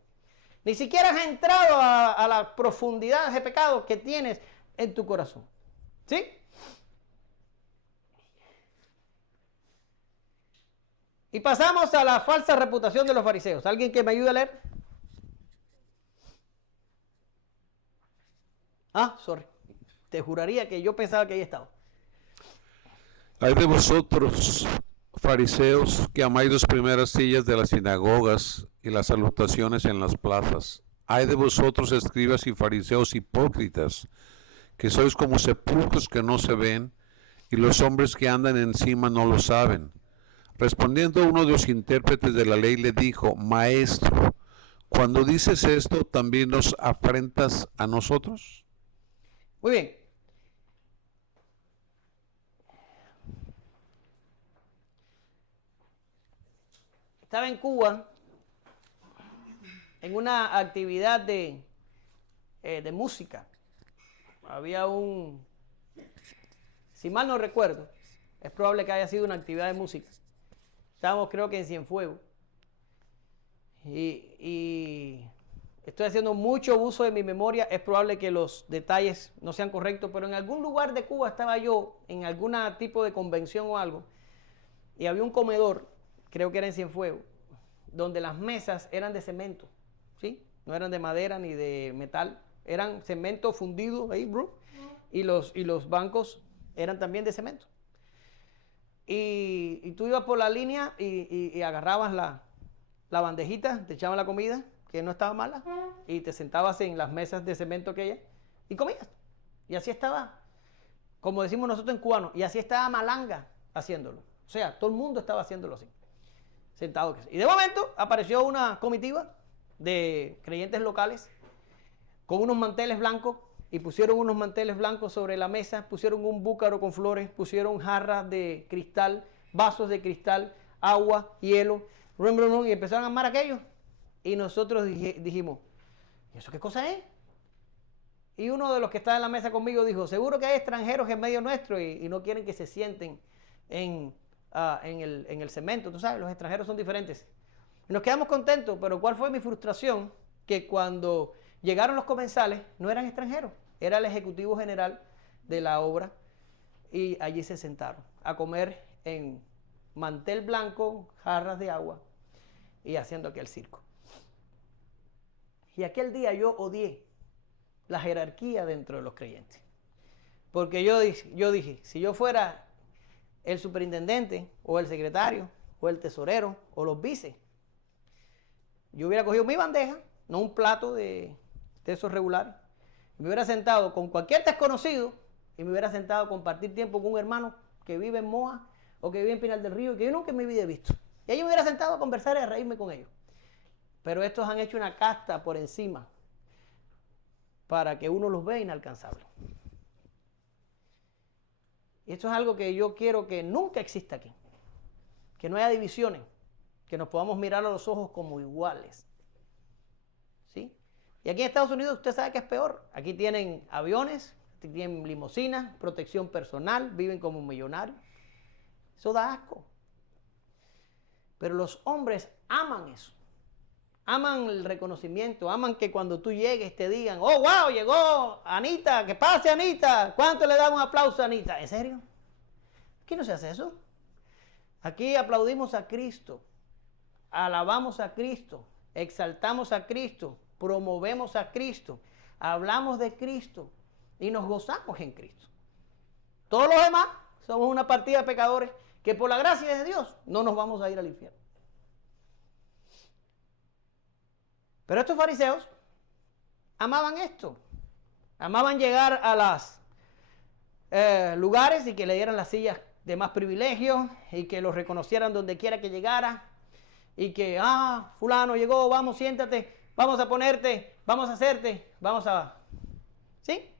Ni siquiera has entrado a las profundidades de pecado que tienes en tu corazón. ¿Sí? Y pasamos a la falsa reputación de los fariseos. ¿Alguien que me ayude a leer? Sorry. Te juraría que yo pensaba que ahí estaba. Hay de vosotros, fariseos, que amáis las primeras sillas de las sinagogas y las salutaciones en las plazas. Hay de vosotros, escribas y fariseos hipócritas, que sois como sepulcros que no se ven, y los hombres que andan encima no lo saben. Respondiendo uno de los intérpretes de la ley le dijo, Maestro, cuando dices esto, ¿también nos afrentas a nosotros? Muy bien. Estaba en Cuba en una actividad de música. Había un si mal no recuerdo, es probable que haya sido una actividad de música. Estábamos creo que en Cienfuegos. Y estoy haciendo mucho uso de mi memoria. Es probable que los detalles no sean correctos, pero en algún lugar de Cuba estaba yo, en algún tipo de convención o algo, y había un comedor, creo que era en Cienfuegos, donde las mesas eran de cemento, ¿sí? No eran de madera ni de metal, eran cemento fundido ahí, bro, y los bancos eran también de cemento. Y tú ibas por la línea y agarrabas la bandejita, te echaban la comida, que no estaba mala, y te sentabas en las mesas de cemento aquella y comías. Y así estaba, como decimos nosotros en cubano, y así estaba Malanga haciéndolo. O sea, todo el mundo estaba haciéndolo así, sentado. Y de momento apareció una comitiva de creyentes locales con unos manteles blancos, y pusieron unos manteles blancos sobre la mesa, pusieron un búcaro con flores, pusieron jarras de cristal, vasos de cristal, agua, hielo, y empezaron a armar aquello. Y nosotros dijimos, ¿y eso qué cosa es? Y uno de los que estaba en la mesa conmigo dijo, seguro que hay extranjeros en medio nuestro y no quieren que se sienten en el cemento. Tú sabes, los extranjeros son diferentes. Y nos quedamos contentos, pero ¿cuál fue mi frustración? Que cuando llegaron los comensales, no eran extranjeros, era el ejecutivo general de la obra, y allí se sentaron a comer en mantel blanco, jarras de agua, y haciendo aquel circo. Y aquel día yo odié la jerarquía dentro de los creyentes, porque yo dije, si yo fuera el superintendente, o el secretario, o el tesorero, o los vices, yo hubiera cogido mi bandeja, no un plato de esos regulares, me hubiera sentado con cualquier desconocido y me hubiera sentado a compartir tiempo con un hermano que vive en Moa o que vive en Pinar del Río, que yo nunca en mi vida he visto. Y ahí me hubiera sentado a conversar y a reírme con ellos. Pero estos han hecho una casta por encima para que uno los vea inalcanzables. Y esto es algo que yo quiero que nunca exista aquí. Que no haya divisiones, que nos podamos mirar a los ojos como iguales. ¿Sí? Y aquí en Estados Unidos usted sabe que es peor. Aquí tienen aviones, tienen limusinas, protección personal, viven como millonarios. Eso da asco. Pero los hombres aman eso. Aman el reconocimiento, aman que cuando tú llegues te digan, oh, wow, llegó Anita, que pase Anita. ¿Cuánto le da un aplauso a Anita? ¿En serio? Aquí no se hace eso. Aquí aplaudimos a Cristo, alabamos a Cristo, exaltamos a Cristo, promovemos a Cristo, hablamos de Cristo y nos gozamos en Cristo. Todos los demás somos una partida de pecadores que por la gracia de Dios no nos vamos a ir al infierno. Pero estos fariseos amaban esto, amaban llegar a los lugares y que le dieran las sillas de más privilegio y que los reconocieran donde quiera que llegara y que, fulano llegó, vamos, siéntate, vamos a ponerte, vamos a hacerte, vamos a... ¿Sí?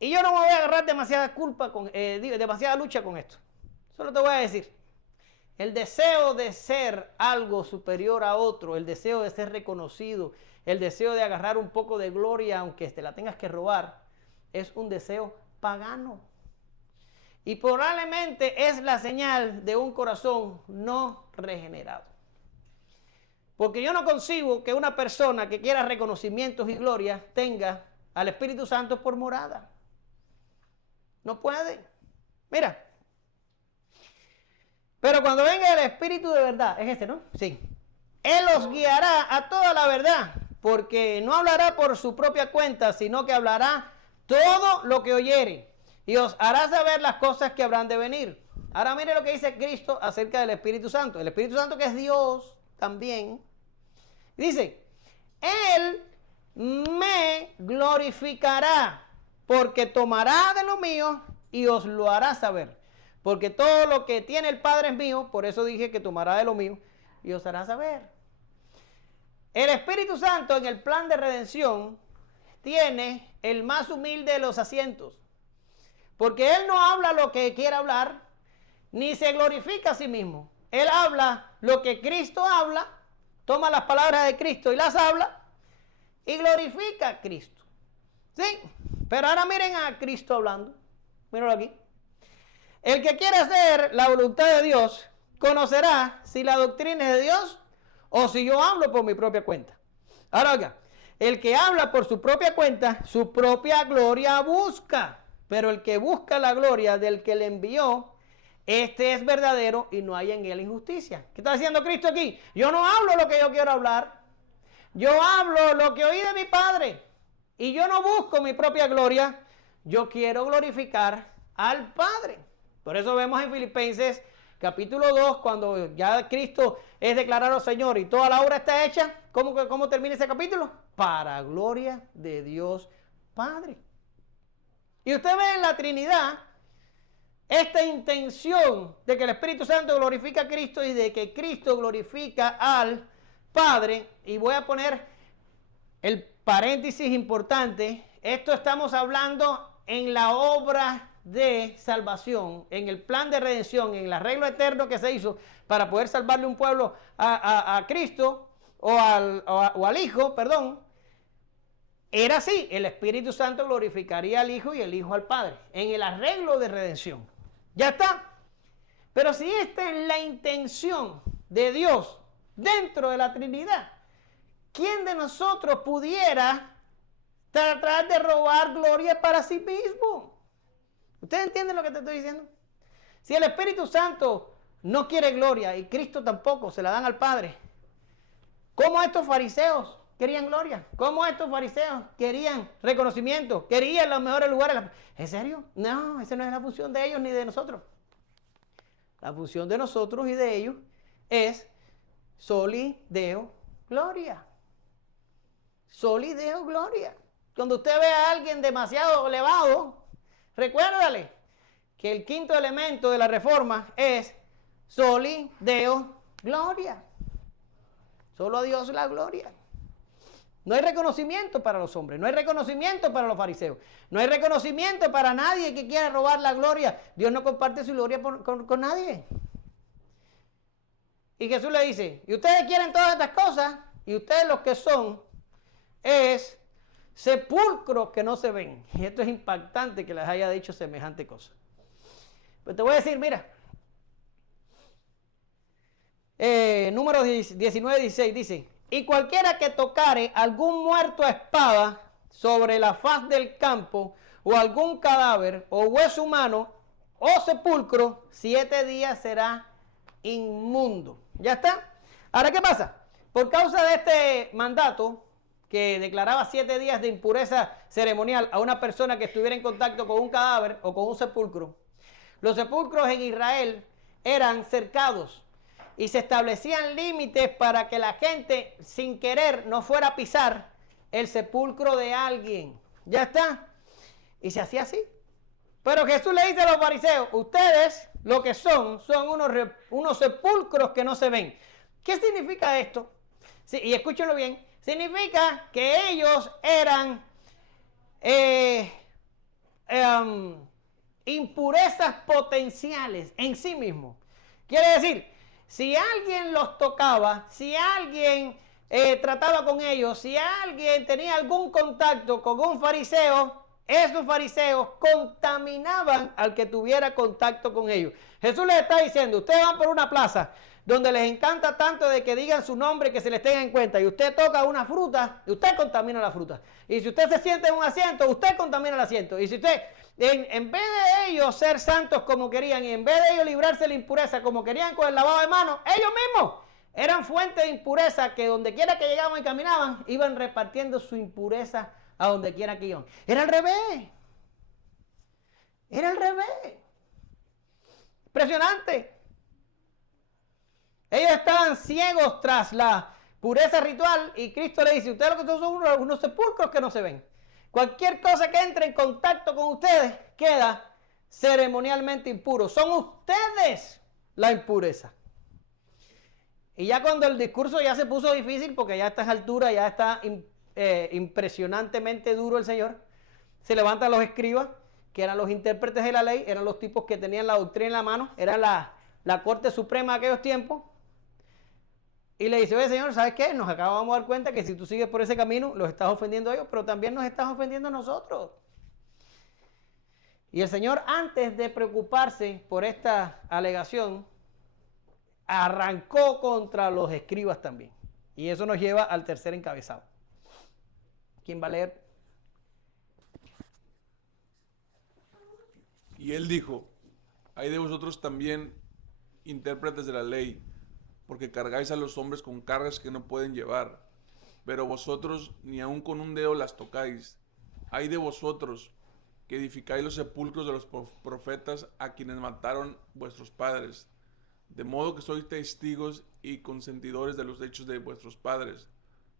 Y yo no me voy a agarrar demasiada demasiada lucha con esto. Solo te voy a decir, el deseo de ser algo superior a otro, el deseo de ser reconocido, el deseo de agarrar un poco de gloria aunque te la tengas que robar, es un deseo pagano. Y probablemente es la señal de un corazón no regenerado. Porque yo no concibo que una persona que quiera reconocimientos y gloria tenga al Espíritu Santo por morada. No puede. Mira. Pero cuando venga el Espíritu de verdad, es este, ¿no? Sí. Él os guiará a toda la verdad, porque no hablará por su propia cuenta, sino que hablará todo lo que oyere, y os hará saber las cosas que habrán de venir. Ahora mire lo que dice Cristo acerca del Espíritu Santo. El Espíritu Santo, que es Dios también, dice, Él me glorificará, porque tomará de lo mío y os lo hará saber. Porque todo lo que tiene el Padre es mío, por eso dije que tomará de lo mío y os hará saber. El Espíritu Santo en el plan de redención tiene el más humilde de los asientos. Porque Él no habla lo que quiere hablar, ni se glorifica a sí mismo. Él habla lo que Cristo habla, toma las palabras de Cristo y las habla, y glorifica a Cristo. ¿Sí? Pero ahora miren a Cristo hablando. Míralo aquí. El que quiera hacer la voluntad de Dios, conocerá si la doctrina es de Dios o si yo hablo por mi propia cuenta. Ahora oiga, el que habla por su propia cuenta, su propia gloria busca. Pero el que busca la gloria del que le envió, este es verdadero y no hay en él injusticia. ¿Qué está diciendo Cristo aquí? Yo no hablo lo que yo quiero hablar. Yo hablo lo que oí de mi Padre. Y yo no busco mi propia gloria. Yo quiero glorificar al Padre. Por eso vemos en Filipenses capítulo 2, cuando ya Cristo es declarado Señor y toda la obra está hecha. ¿Cómo termina ese capítulo? Para gloria de Dios Padre. Y usted ve en la Trinidad esta intención de que el Espíritu Santo glorifica a Cristo y de que Cristo glorifica al Padre. Y voy a poner el paréntesis importante. Esto estamos hablando en la obra de salvación, en el plan de redención, en el arreglo eterno que se hizo para poder salvarle un pueblo a Cristo o al Hijo, perdón. Era así, el Espíritu Santo glorificaría al Hijo y el Hijo al Padre, en el arreglo de redención. Ya está. Pero si esta es la intención de Dios dentro de la Trinidad, ¿quién de nosotros pudiera tratar de robar gloria para sí mismo? ¿Ustedes entienden lo que te estoy diciendo? Si el Espíritu Santo no quiere gloria y Cristo tampoco, se la dan al Padre. ¿Cómo estos fariseos querían gloria? ¿Cómo estos fariseos querían reconocimiento? ¿Querían los mejores lugares? ¿En serio? No, esa no es la función de ellos ni de nosotros. La función de nosotros y de ellos es soli deo gloria. Soli deo gloria. Cuando usted ve a alguien demasiado elevado, recuérdale que el quinto elemento de la reforma es soli deo gloria. Solo a Dios la gloria. No hay reconocimiento para los hombres, no hay reconocimiento para los fariseos, no hay reconocimiento para nadie que quiera robar la gloria. Dios no comparte su gloria con nadie. Y Jesús le dice, y ustedes quieren todas estas cosas, y ustedes los que son, es sepulcros que no se ven. Y esto es impactante que les haya dicho semejante cosa. Pues te voy a decir, mira, Números 19:16 dice, y cualquiera que tocare algún muerto a espada sobre la faz del campo, o algún cadáver, o hueso humano, o sepulcro, 7 días será inmundo. ¿Ya está? Ahora, ¿qué pasa? Por causa de este mandato, que declaraba 7 días de impureza ceremonial a una persona que estuviera en contacto con un cadáver o con un sepulcro, los sepulcros en Israel eran cercados. Y se establecían límites para que la gente sin querer no fuera a pisar el sepulcro de alguien. ¿Ya está? Y se hacía así. Pero Jesús le dice a los fariseos, ustedes lo que son unos sepulcros que no se ven. ¿Qué significa esto? Sí, y escúchenlo bien. Significa que ellos eran impurezas potenciales en sí mismos. Quiere decir, si alguien los tocaba, si alguien trataba con ellos, si alguien tenía algún contacto con un fariseo, esos fariseos contaminaban al que tuviera contacto con ellos. Jesús les está diciendo, ustedes van por una plaza donde les encanta tanto de que digan su nombre, que se les tenga en cuenta, y usted toca una fruta, y usted contamina la fruta. Y si usted se siente en un asiento, usted contamina el asiento. Y si usted, en vez de ellos ser santos como querían, y en vez de ellos librarse de la impureza como querían con el lavado de manos, ellos mismos eran fuente de impureza que donde quiera que llegaban y caminaban, iban repartiendo su impureza a donde quiera que iban. Era al revés. Era al revés. Impresionante. Ellos estaban ciegos tras la pureza ritual y Cristo le dice, ustedes lo que son unos sepulcros que no se ven. Cualquier cosa que entre en contacto con ustedes queda ceremonialmente impuro. Son ustedes la impureza. Y ya cuando el discurso ya se puso difícil, porque ya a estas alturas ya está impresionantemente duro el Señor, se levantan los escribas, que eran los intérpretes de la ley, eran los tipos que tenían la doctrina en la mano, era la Corte Suprema de aquellos tiempos. Y le dice, oye Señor, ¿sabes qué? Nos acabamos de dar cuenta que si tú sigues por ese camino, los estás ofendiendo a ellos, pero también nos estás ofendiendo a nosotros. Y el Señor, antes de preocuparse por esta alegación, arrancó contra los escribas también. Y eso nos lleva al tercer encabezado. ¿Quién va a leer? Y él dijo: hay de vosotros también, intérpretes de la ley, porque cargáis a los hombres con cargas que no pueden llevar, pero vosotros ni aun con un dedo las tocáis. Hay de vosotros, que edificáis los sepulcros de los profetas a quienes mataron vuestros padres, de modo que sois testigos y consentidores de los hechos de vuestros padres,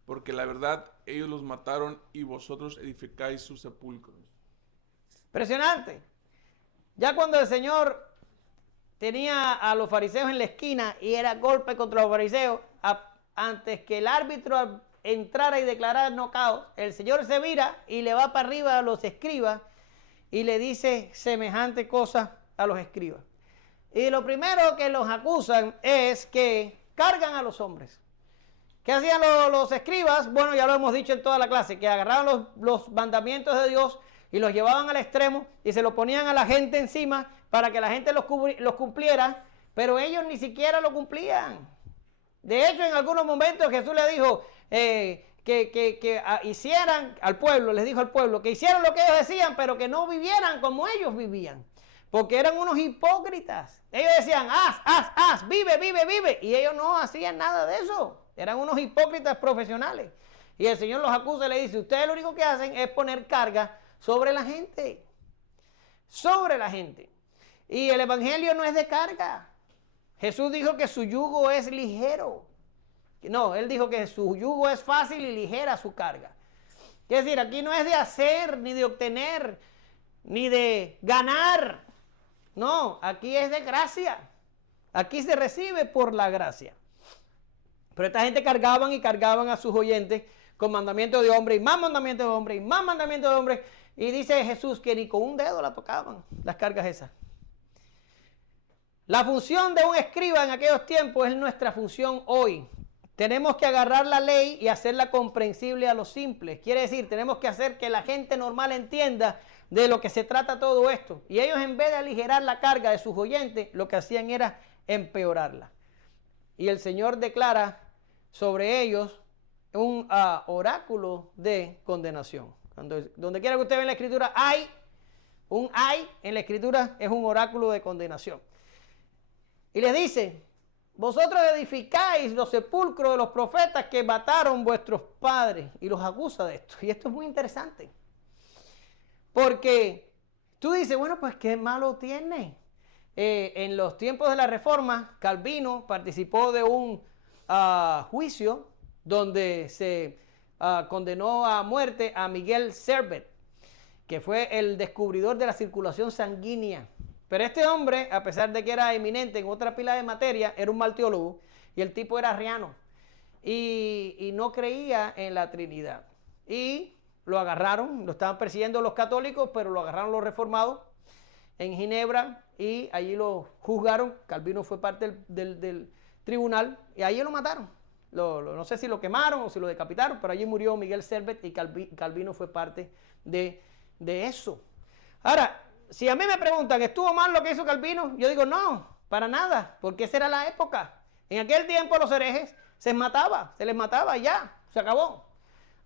porque la verdad ellos los mataron y vosotros edificáis sus sepulcros. Impresionante. Ya cuando el Señor tenía a los fariseos en la esquina y era golpe contra los fariseos, antes que el árbitro entrara y declarara knockout, el Señor se vira y le va para arriba a los escribas y le dice semejante cosa a los escribas. Y lo primero que los acusan es que cargan a los hombres. ¿Qué hacían los escribas? Bueno, ya lo hemos dicho en toda la clase, que agarraban los mandamientos de Dios y los llevaban al extremo y se lo ponían a la gente encima para que la gente los cumpliera, pero ellos ni siquiera lo cumplían. De hecho, en algunos momentos Jesús le dijo que hicieran al pueblo, les dijo al pueblo, que hicieran lo que ellos decían, pero que no vivieran como ellos vivían, porque eran unos hipócritas. Ellos decían, haz, vive, y ellos no hacían nada de eso. Eran unos hipócritas profesionales. Y el Señor los acusa y le dice, ustedes lo único que hacen es poner carga sobre la gente. Sobre la gente. Y el evangelio no es de carga. Jesús dijo que su yugo es ligero. No, él dijo que su yugo es fácil y ligera su carga. Es decir, aquí no es de hacer, ni de obtener, ni de ganar. No, aquí es de gracia. Aquí se recibe por la gracia. Pero esta gente cargaban a sus oyentes con mandamientos de hombre y más mandamientos de hombre y más mandamientos de hombre. Y dice Jesús que ni con un dedo la tocaban, las cargas esas. La función de un escriba en aquellos tiempos es nuestra función hoy. Tenemos que agarrar la ley y hacerla comprensible a los simples. Quiere decir, tenemos que hacer que la gente normal entienda de lo que se trata todo esto. Y ellos, en vez de aligerar la carga de sus oyentes, lo que hacían era empeorarla. Y el Señor declara sobre ellos un oráculo de condenación. Donde quiera que usted vea en la Escritura, un hay en la Escritura es un oráculo de condenación. Y les dice, vosotros edificáis los sepulcros de los profetas que mataron vuestros padres. Y los acusa de esto. Y esto es muy interesante. Porque tú dices, bueno, pues qué malo tiene. En los tiempos de la Reforma, Calvino participó de un juicio donde se condenó a muerte a Miguel Servet, que fue el descubridor de la circulación sanguínea. Pero este hombre, a pesar de que era eminente en otra pila de materia, era un mal teólogo y el tipo era arriano y no creía en la Trinidad. Y lo agarraron, lo estaban persiguiendo los católicos, pero lo agarraron los reformados en Ginebra y allí lo juzgaron. Calvino fue parte del tribunal y allí lo mataron. No sé si lo quemaron o si lo decapitaron, pero allí murió Miguel Servet y Calvino fue parte de eso. Ahora, si a mí me preguntan, ¿estuvo mal lo que hizo Calvino? Yo digo, no, para nada, porque esa era la época. En aquel tiempo los herejes se les mataba y ya, se acabó.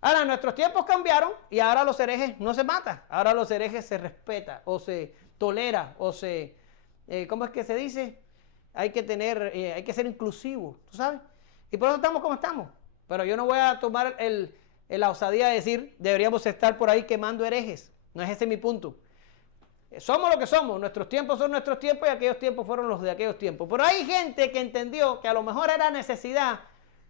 Ahora nuestros tiempos cambiaron y ahora los herejes no se matan. Ahora los herejes se respeta o se tolera o se, ¿cómo es que se dice? Hay que ser inclusivo, ¿tú sabes? Y por eso estamos como estamos. Pero yo no voy a tomar la osadía de decir, deberíamos estar por ahí quemando herejes. No es ese mi punto. Somos lo que somos, nuestros tiempos son nuestros tiempos y aquellos tiempos fueron los de aquellos tiempos. Pero hay gente que entendió que a lo mejor era necesidad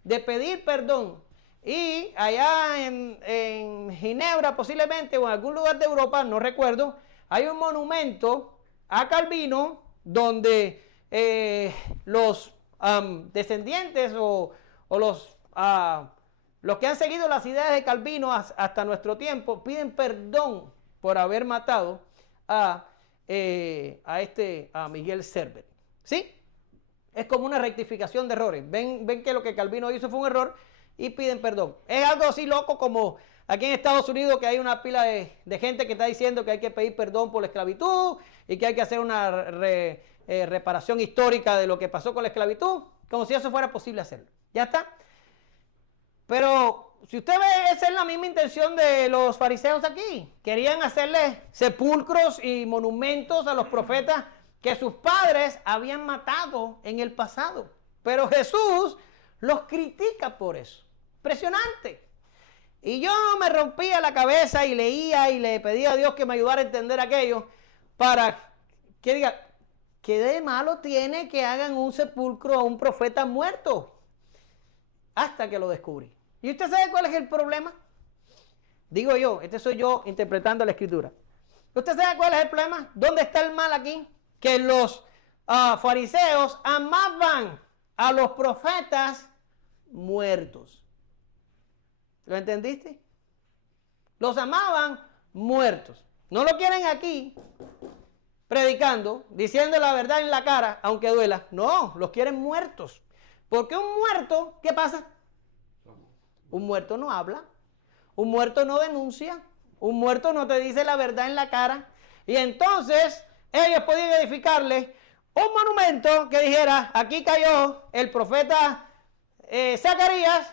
de pedir perdón. Y allá en Ginebra posiblemente o en algún lugar de Europa, no recuerdo, hay un monumento a Calvino donde los descendientes o los que han seguido las ideas de Calvino hasta nuestro tiempo piden perdón por haber matado a Miguel Servet. ¿Sí? Es como una rectificación de errores. Ven que lo que Calvino hizo fue un error y piden perdón. Es algo así loco como aquí en Estados Unidos que hay una pila de gente que está diciendo que hay que pedir perdón por la esclavitud y que hay que hacer una reparación histórica de lo que pasó con la esclavitud, como si eso fuera posible hacerlo. Ya está. Pero si usted ve, esa es la misma intención de los fariseos aquí. Querían hacerle sepulcros y monumentos a los profetas que sus padres habían matado en el pasado. Pero Jesús los critica por eso. Impresionante. Y yo me rompía la cabeza y leía y le pedía a Dios que me ayudara a entender aquello para que diga, ¿qué de malo tiene que hagan un sepulcro a un profeta muerto? Hasta que lo descubrí. ¿Y usted sabe cuál es el problema? Digo yo, este soy yo interpretando la escritura. ¿Usted sabe cuál es el problema? ¿Dónde está el mal aquí? Que los fariseos amaban a los profetas muertos. ¿Lo entendiste? Los amaban muertos. No lo quieren aquí predicando, diciendo la verdad en la cara, aunque duela. No, los quieren muertos. Porque un muerto, ¿qué pasa? Un muerto no habla, un muerto no denuncia, un muerto no te dice la verdad en la cara. Y entonces ellos podían edificarle un monumento que dijera, aquí cayó el profeta Zacarías,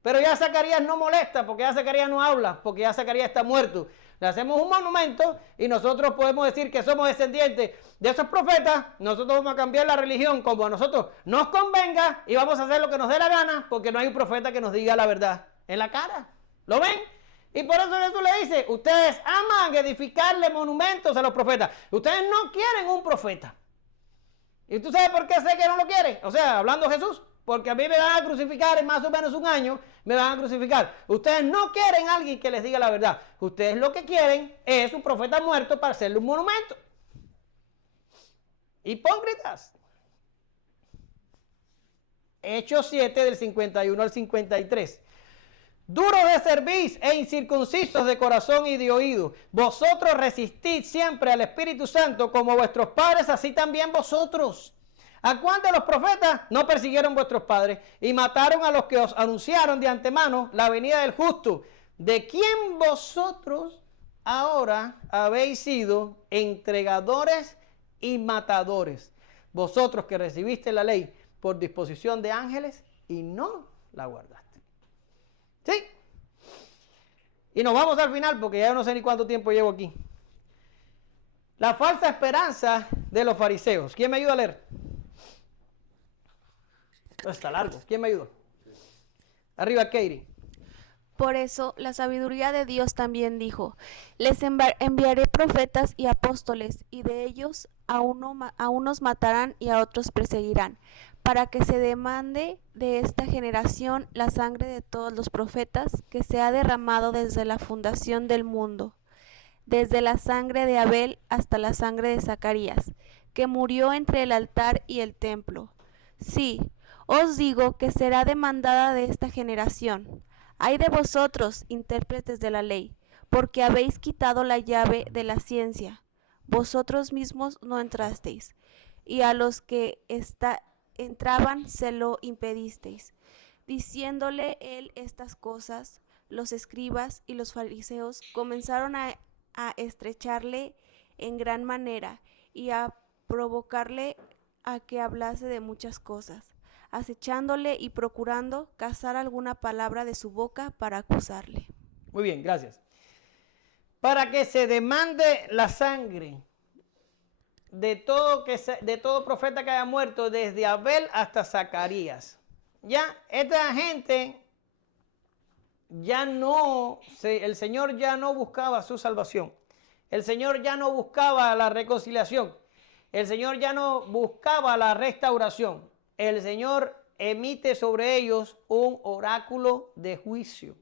pero ya Zacarías no molesta, porque ya Zacarías no habla, porque ya Zacarías está muerto. Le hacemos un monumento y nosotros podemos decir que somos descendientes de esos profetas. Nosotros vamos a cambiar la religión como a nosotros nos convenga y vamos a hacer lo que nos dé la gana, porque no hay un profeta que nos diga la verdad en la cara. ¿Lo ven? Y por eso Jesús le dice, ustedes aman edificarle monumentos a los profetas. Ustedes no quieren un profeta. ¿Y tú sabes por qué sé que no lo quiere? O sea, hablando Jesús, porque a mí me van a crucificar en más o menos un año, me van a crucificar. Ustedes no quieren a alguien que les diga la verdad. Ustedes lo que quieren es un profeta muerto para hacerle un monumento. Hipócritas. Hechos 7 del 51 al 53. Duros de cerviz e incircuncisos de corazón y de oído, vosotros resistid siempre al Espíritu Santo como vuestros padres, así también vosotros. ¿A cuál de los profetas no persiguieron vuestros padres y mataron a los que os anunciaron de antemano la venida del justo? ¿De quién vosotros ahora habéis sido entregadores y matadores? Vosotros que recibiste la ley por disposición de ángeles y no la guardaste. ¿Sí? Y nos vamos al final porque ya no sé ni cuánto tiempo llevo aquí. La falsa esperanza de los fariseos. ¿Quién me ayuda a leer? Está largo. ¿Quién me ayuda? Arriba, Katie. Por eso la sabiduría de Dios también dijo, les enviaré profetas y apóstoles, y de ellos a unos matarán y a otros perseguirán, para que se demande de esta generación la sangre de todos los profetas que se ha derramado desde la fundación del mundo, desde la sangre de Abel hasta la sangre de Zacarías, que murió entre el altar y el templo. Sí, os digo que será demandada de esta generación. Ay de vosotros, intérpretes de la ley, porque habéis quitado la llave de la ciencia. Vosotros mismos no entrasteis, y a los que entraban se lo impedisteis. Diciéndole él estas cosas, los escribas y los fariseos comenzaron a estrecharle en gran manera y a provocarle a que hablase de muchas cosas, acechándole y procurando cazar alguna palabra de su boca para acusarle. Muy bien, gracias. Para que se demande la sangre de todo profeta que haya muerto, desde Abel hasta Zacarías. Ya, esta gente el Señor ya no buscaba su salvación. El Señor ya no buscaba la reconciliación. El Señor ya no buscaba la restauración. El Señor emite sobre ellos un oráculo de juicio.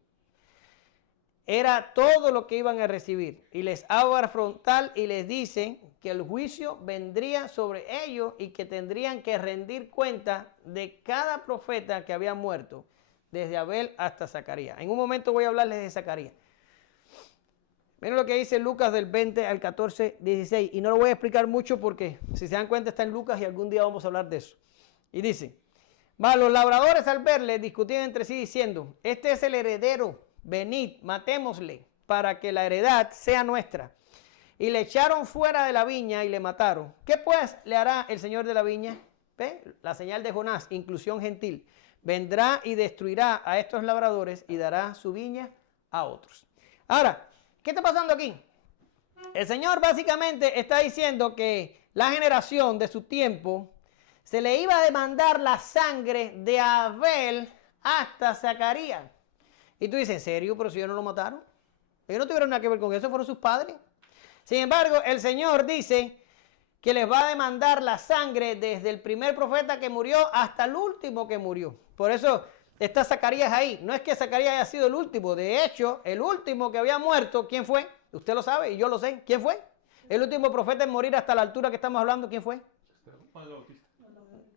Era todo lo que iban a recibir. Y les habla frontal y les dice que el juicio vendría sobre ellos y que tendrían que rendir cuenta de cada profeta que había muerto, desde Abel hasta Zacarías. En un momento voy a hablarles de Zacarías. Miren lo que dice Lucas del 20 al 14, 16. Y no lo voy a explicar mucho porque, si se dan cuenta, está en Lucas y algún día vamos a hablar de eso. Y dice, mas los labradores al verle discutían entre sí diciendo, este es el heredero, venid, matémosle, para que la heredad sea nuestra. Y le echaron fuera de la viña y le mataron. ¿Qué pues le hará el señor de la viña? ¿Ve? La señal de Jonás, inclusión gentil. Vendrá y destruirá a estos labradores y dará su viña a otros. Ahora, ¿qué está pasando aquí? El Señor básicamente está diciendo que la generación de su tiempo se le iba a demandar la sangre de Abel hasta Zacarías. Y tú dices, ¿en serio? Pero si ellos no lo mataron. Ellos no tuvieron nada que ver con eso, fueron sus padres. Sin embargo, el Señor dice que les va a demandar la sangre desde el primer profeta que murió hasta el último que murió. Por eso está Zacarías ahí. No es que Zacarías haya sido el último. De hecho, el último que había muerto, ¿quién fue? Usted lo sabe y yo lo sé. ¿Quién fue? El último profeta en morir hasta la altura que estamos hablando, ¿quién fue? Juan el Bautista.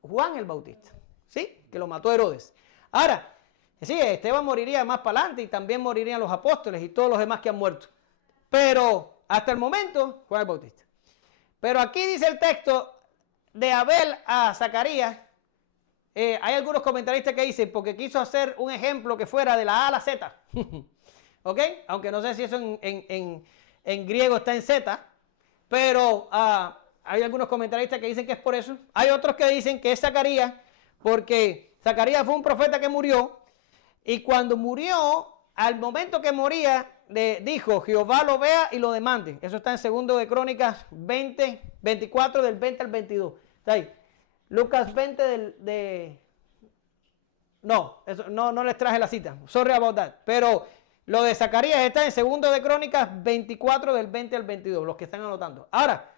Juan el Bautista. ¿Sí? Que lo mató Herodes. Ahora, sí, Esteban moriría más para adelante y también morirían los apóstoles y todos los demás que han muerto. Pero hasta el momento, Juan el Bautista. Pero aquí dice el texto de Abel a Zacarías. Hay algunos comentaristas que dicen porque quiso hacer un ejemplo que fuera de la A a la Z. ¿Ok? Aunque no sé si eso en griego está en Z. Pero hay algunos comentaristas que dicen que es por eso. Hay otros que dicen que es Zacarías porque Zacarías fue un profeta que murió. Y cuando murió, al momento que moría, dijo, Jehová lo vea y lo demande. Eso está en 2 de Crónicas 24 del 20 al 22. Está ahí. Lucas 20 no les traje la cita. Sorry about that. Pero lo de Zacarías está en 2 de Crónicas 24 del 20 al 22. Los que están anotando. Ahora,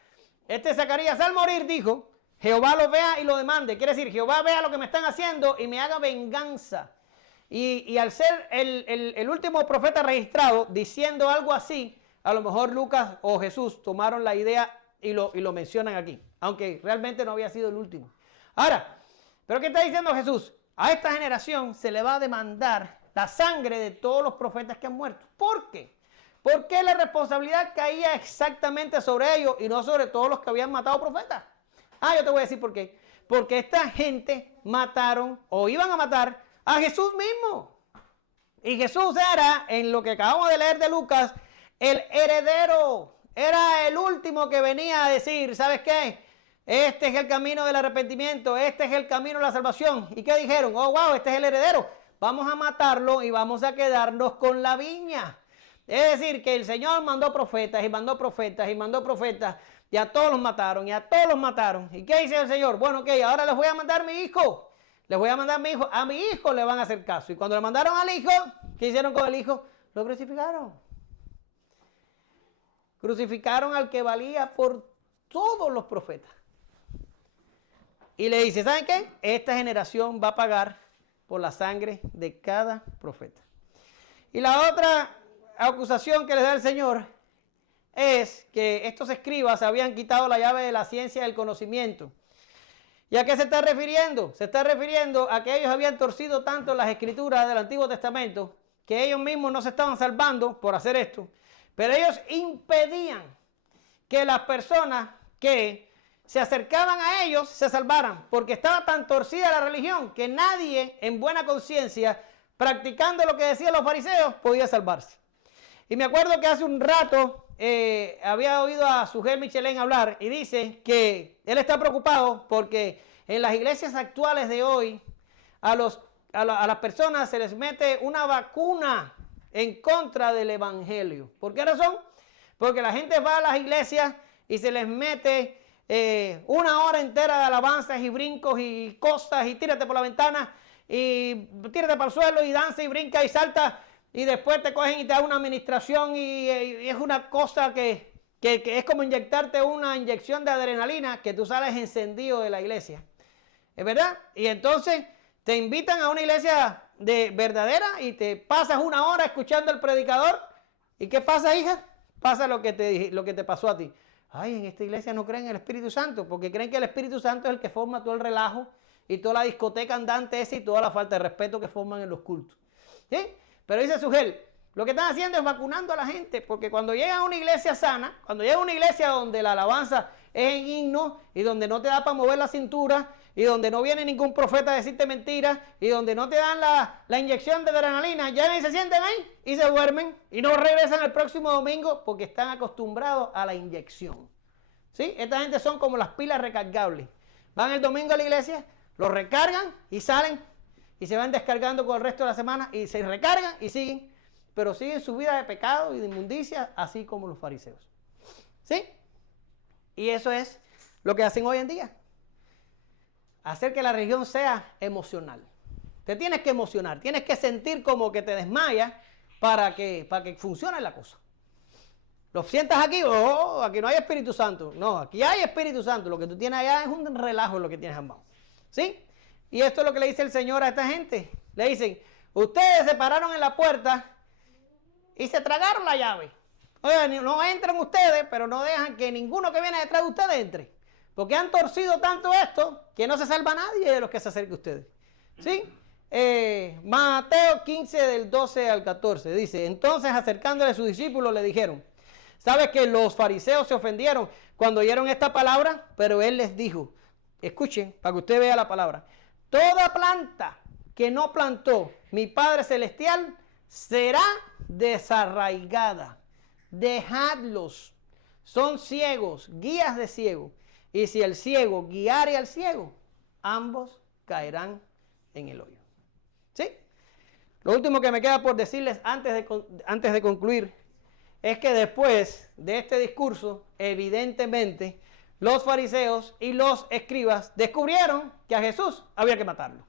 Zacarías al morir dijo, Jehová lo vea y lo demande. Quiere decir, Jehová vea lo que me están haciendo y me haga venganza. Y al ser el último profeta registrado diciendo algo así, a lo mejor Lucas o Jesús tomaron la idea y lo mencionan aquí, aunque realmente no había sido el último. Ahora, ¿pero qué está diciendo Jesús? A esta generación se le va a demandar la sangre de todos los profetas que han muerto. ¿Por qué? ¿Por qué la responsabilidad caía exactamente sobre ellos y no sobre todos los que habían matado profetas? Yo te voy a decir por qué. Porque esta gente mataron o iban a matar a Jesús mismo. Y Jesús era, en lo que acabamos de leer de Lucas, el heredero. Era el último que venía a decir, ¿sabes qué? Este es el camino del arrepentimiento, este es el camino de la salvación. ¿Y qué dijeron? Oh, wow, este es el heredero. Vamos a matarlo y vamos a quedarnos con la viña. Es decir, que el Señor mandó profetas y mandó profetas y mandó profetas. Y a todos los mataron y a todos los mataron. ¿Y qué dice el Señor? Bueno, ok, ahora les voy a mandar a mi hijo. Les voy a mandar a mi hijo. A mi hijo le van a hacer caso. Y cuando le mandaron al hijo, ¿qué hicieron con el hijo? Lo crucificaron. Crucificaron al que valía por todos los profetas. Y le dice, ¿saben qué? Esta generación va a pagar por la sangre de cada profeta. Y la otra acusación que les da el Señor es que estos escribas habían quitado la llave de la ciencia y del conocimiento. ¿Y a qué se está refiriendo? Se está refiriendo a que ellos habían torcido tanto las escrituras del Antiguo Testamento que ellos mismos no se estaban salvando por hacer esto. Pero ellos impedían que las personas que se acercaban a ellos se salvaran, porque estaba tan torcida la religión que nadie en buena conciencia, practicando lo que decían los fariseos, podía salvarse. Y me acuerdo que hace un rato había oído a Sujel Michelén hablar y dice que él está preocupado porque en las iglesias actuales de hoy a las personas se les mete una vacuna en contra del evangelio. ¿Por qué razón? Porque la gente va a las iglesias y se les mete una hora entera de alabanzas y brincos y cosas y tírate por la ventana y tírate para el suelo y danza y brinca y salta y después te cogen y te dan una administración y es una cosa que es como inyectarte una inyección de adrenalina que tú sales encendido de la iglesia. ¿Es verdad? Y entonces te invitan a una iglesia de verdadera y te pasas una hora escuchando al predicador. ¿Y qué pasa, hija? Pasa lo que te pasó a ti. Ay, en esta iglesia no creen en el Espíritu Santo, porque creen que el Espíritu Santo es el que forma todo el relajo y toda la discoteca andante esa y toda la falta de respeto que forman en los cultos. ¿Sí? Pero dice Sujel, lo que están haciendo es vacunando a la gente, porque cuando llegan a una iglesia sana, cuando llegan a una iglesia donde la alabanza es en himno y donde no te da para mover la cintura y donde no viene ningún profeta a decirte mentiras, y donde no te dan la inyección de adrenalina, ya y se sienten ahí y se duermen y no regresan el próximo domingo porque están acostumbrados a la inyección. ¿Sí? Esta gente son como las pilas recargables. Van el domingo a la iglesia, lo recargan y salen y se van descargando con el resto de la semana y se recargan y siguen, pero siguen su vida de pecado y de inmundicia, así como los fariseos. ¿Sí? Y eso es lo que hacen hoy en día. Hacer que la religión sea emocional. Te tienes que emocionar, tienes que sentir como que te desmayas para que funcione la cosa. Lo sientas aquí, oh, aquí no hay Espíritu Santo. No, aquí hay Espíritu Santo. Lo que tú tienes allá es un relajo lo que tienes ambos. ¿Sí? Y esto es lo que le dice el Señor a esta gente. Le dicen, ustedes se pararon en la puerta y se tragaron la llave. Oye, no entran ustedes, pero no dejan que ninguno que viene detrás de ustedes entre. Porque han torcido tanto esto que no se salva nadie de los que se acerque a ustedes. ¿Sí? Mateo 15 del 12 al 14 dice, entonces acercándole a sus discípulos le dijeron, ¿sabes que los fariseos se ofendieron cuando oyeron esta palabra? Pero él les dijo, escuchen, para que usted vea la palabra, toda planta que no plantó mi Padre Celestial será desarraigada. Dejadlos, son ciegos, guías de ciego. Y si el ciego guiare al ciego, ambos caerán en el hoyo. ¿Sí? Lo último que me queda por decirles antes de concluir es que después de este discurso, evidentemente, los fariseos y los escribas descubrieron que a Jesús había que matarlo.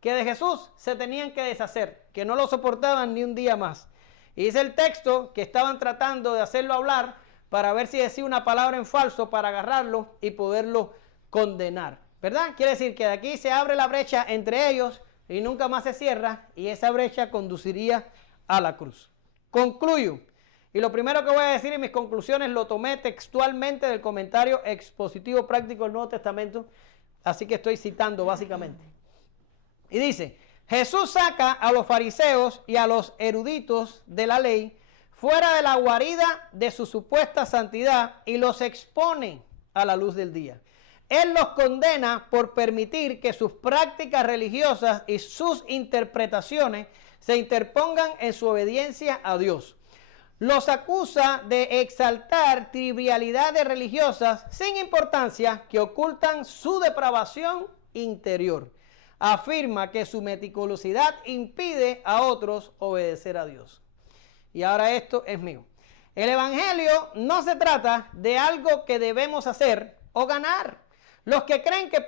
Que de Jesús se tenían que deshacer, que no lo soportaban ni un día más. Y dice el texto que estaban tratando de hacerlo hablar para ver si decía una palabra en falso para agarrarlo y poderlo condenar. ¿Verdad? Quiere decir que de aquí se abre la brecha entre ellos y nunca más se cierra, y esa brecha conduciría a la cruz. Concluyo. Y lo primero que voy a decir en mis conclusiones lo tomé textualmente del comentario expositivo práctico del Nuevo Testamento, así que estoy citando básicamente. Y dice, Jesús saca a los fariseos y a los eruditos de la ley fuera de la guarida de su supuesta santidad y los expone a la luz del día. Él los condena por permitir que sus prácticas religiosas y sus interpretaciones se interpongan en su obediencia a Dios. Los acusa de exaltar trivialidades religiosas sin importancia que ocultan su depravación interior. Afirma que su meticulosidad impide a otros obedecer a Dios. Y ahora esto es mío. El Evangelio no se trata de algo que debemos hacer o ganar. Los que creen que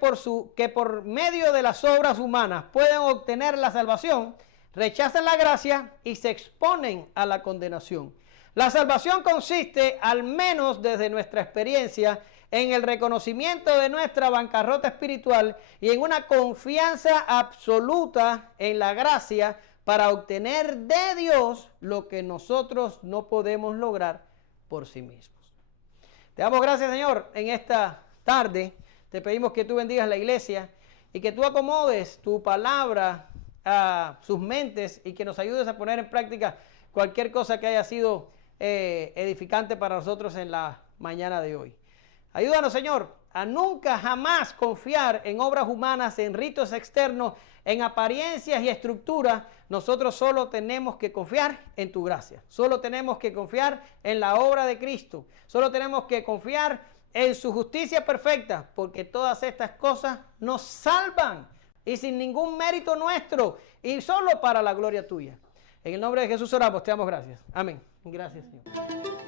por medio de las obras humanas pueden obtener la salvación, rechazan la gracia y se exponen a la condenación. La salvación consiste, al menos desde nuestra experiencia, en el reconocimiento de nuestra bancarrota espiritual y en una confianza absoluta en la gracia para obtener de Dios lo que nosotros no podemos lograr por sí mismos. Te damos gracias, Señor, en esta tarde. Te pedimos que tú bendigas la iglesia y que tú acomodes tu palabra a sus mentes y que nos ayudes a poner en práctica cualquier cosa que haya sido edificante para nosotros en la mañana de hoy. Ayúdanos, Señor, a nunca jamás confiar en obras humanas, en ritos externos, en apariencias y estructuras. Nosotros solo tenemos que confiar en tu gracia. Solo tenemos que confiar en la obra de Cristo. Solo tenemos que confiar en su justicia perfecta, porque todas estas cosas nos salvan y sin ningún mérito nuestro y solo para la gloria tuya. En el nombre de Jesús oramos, te damos gracias. Amén. Gracias, Señor.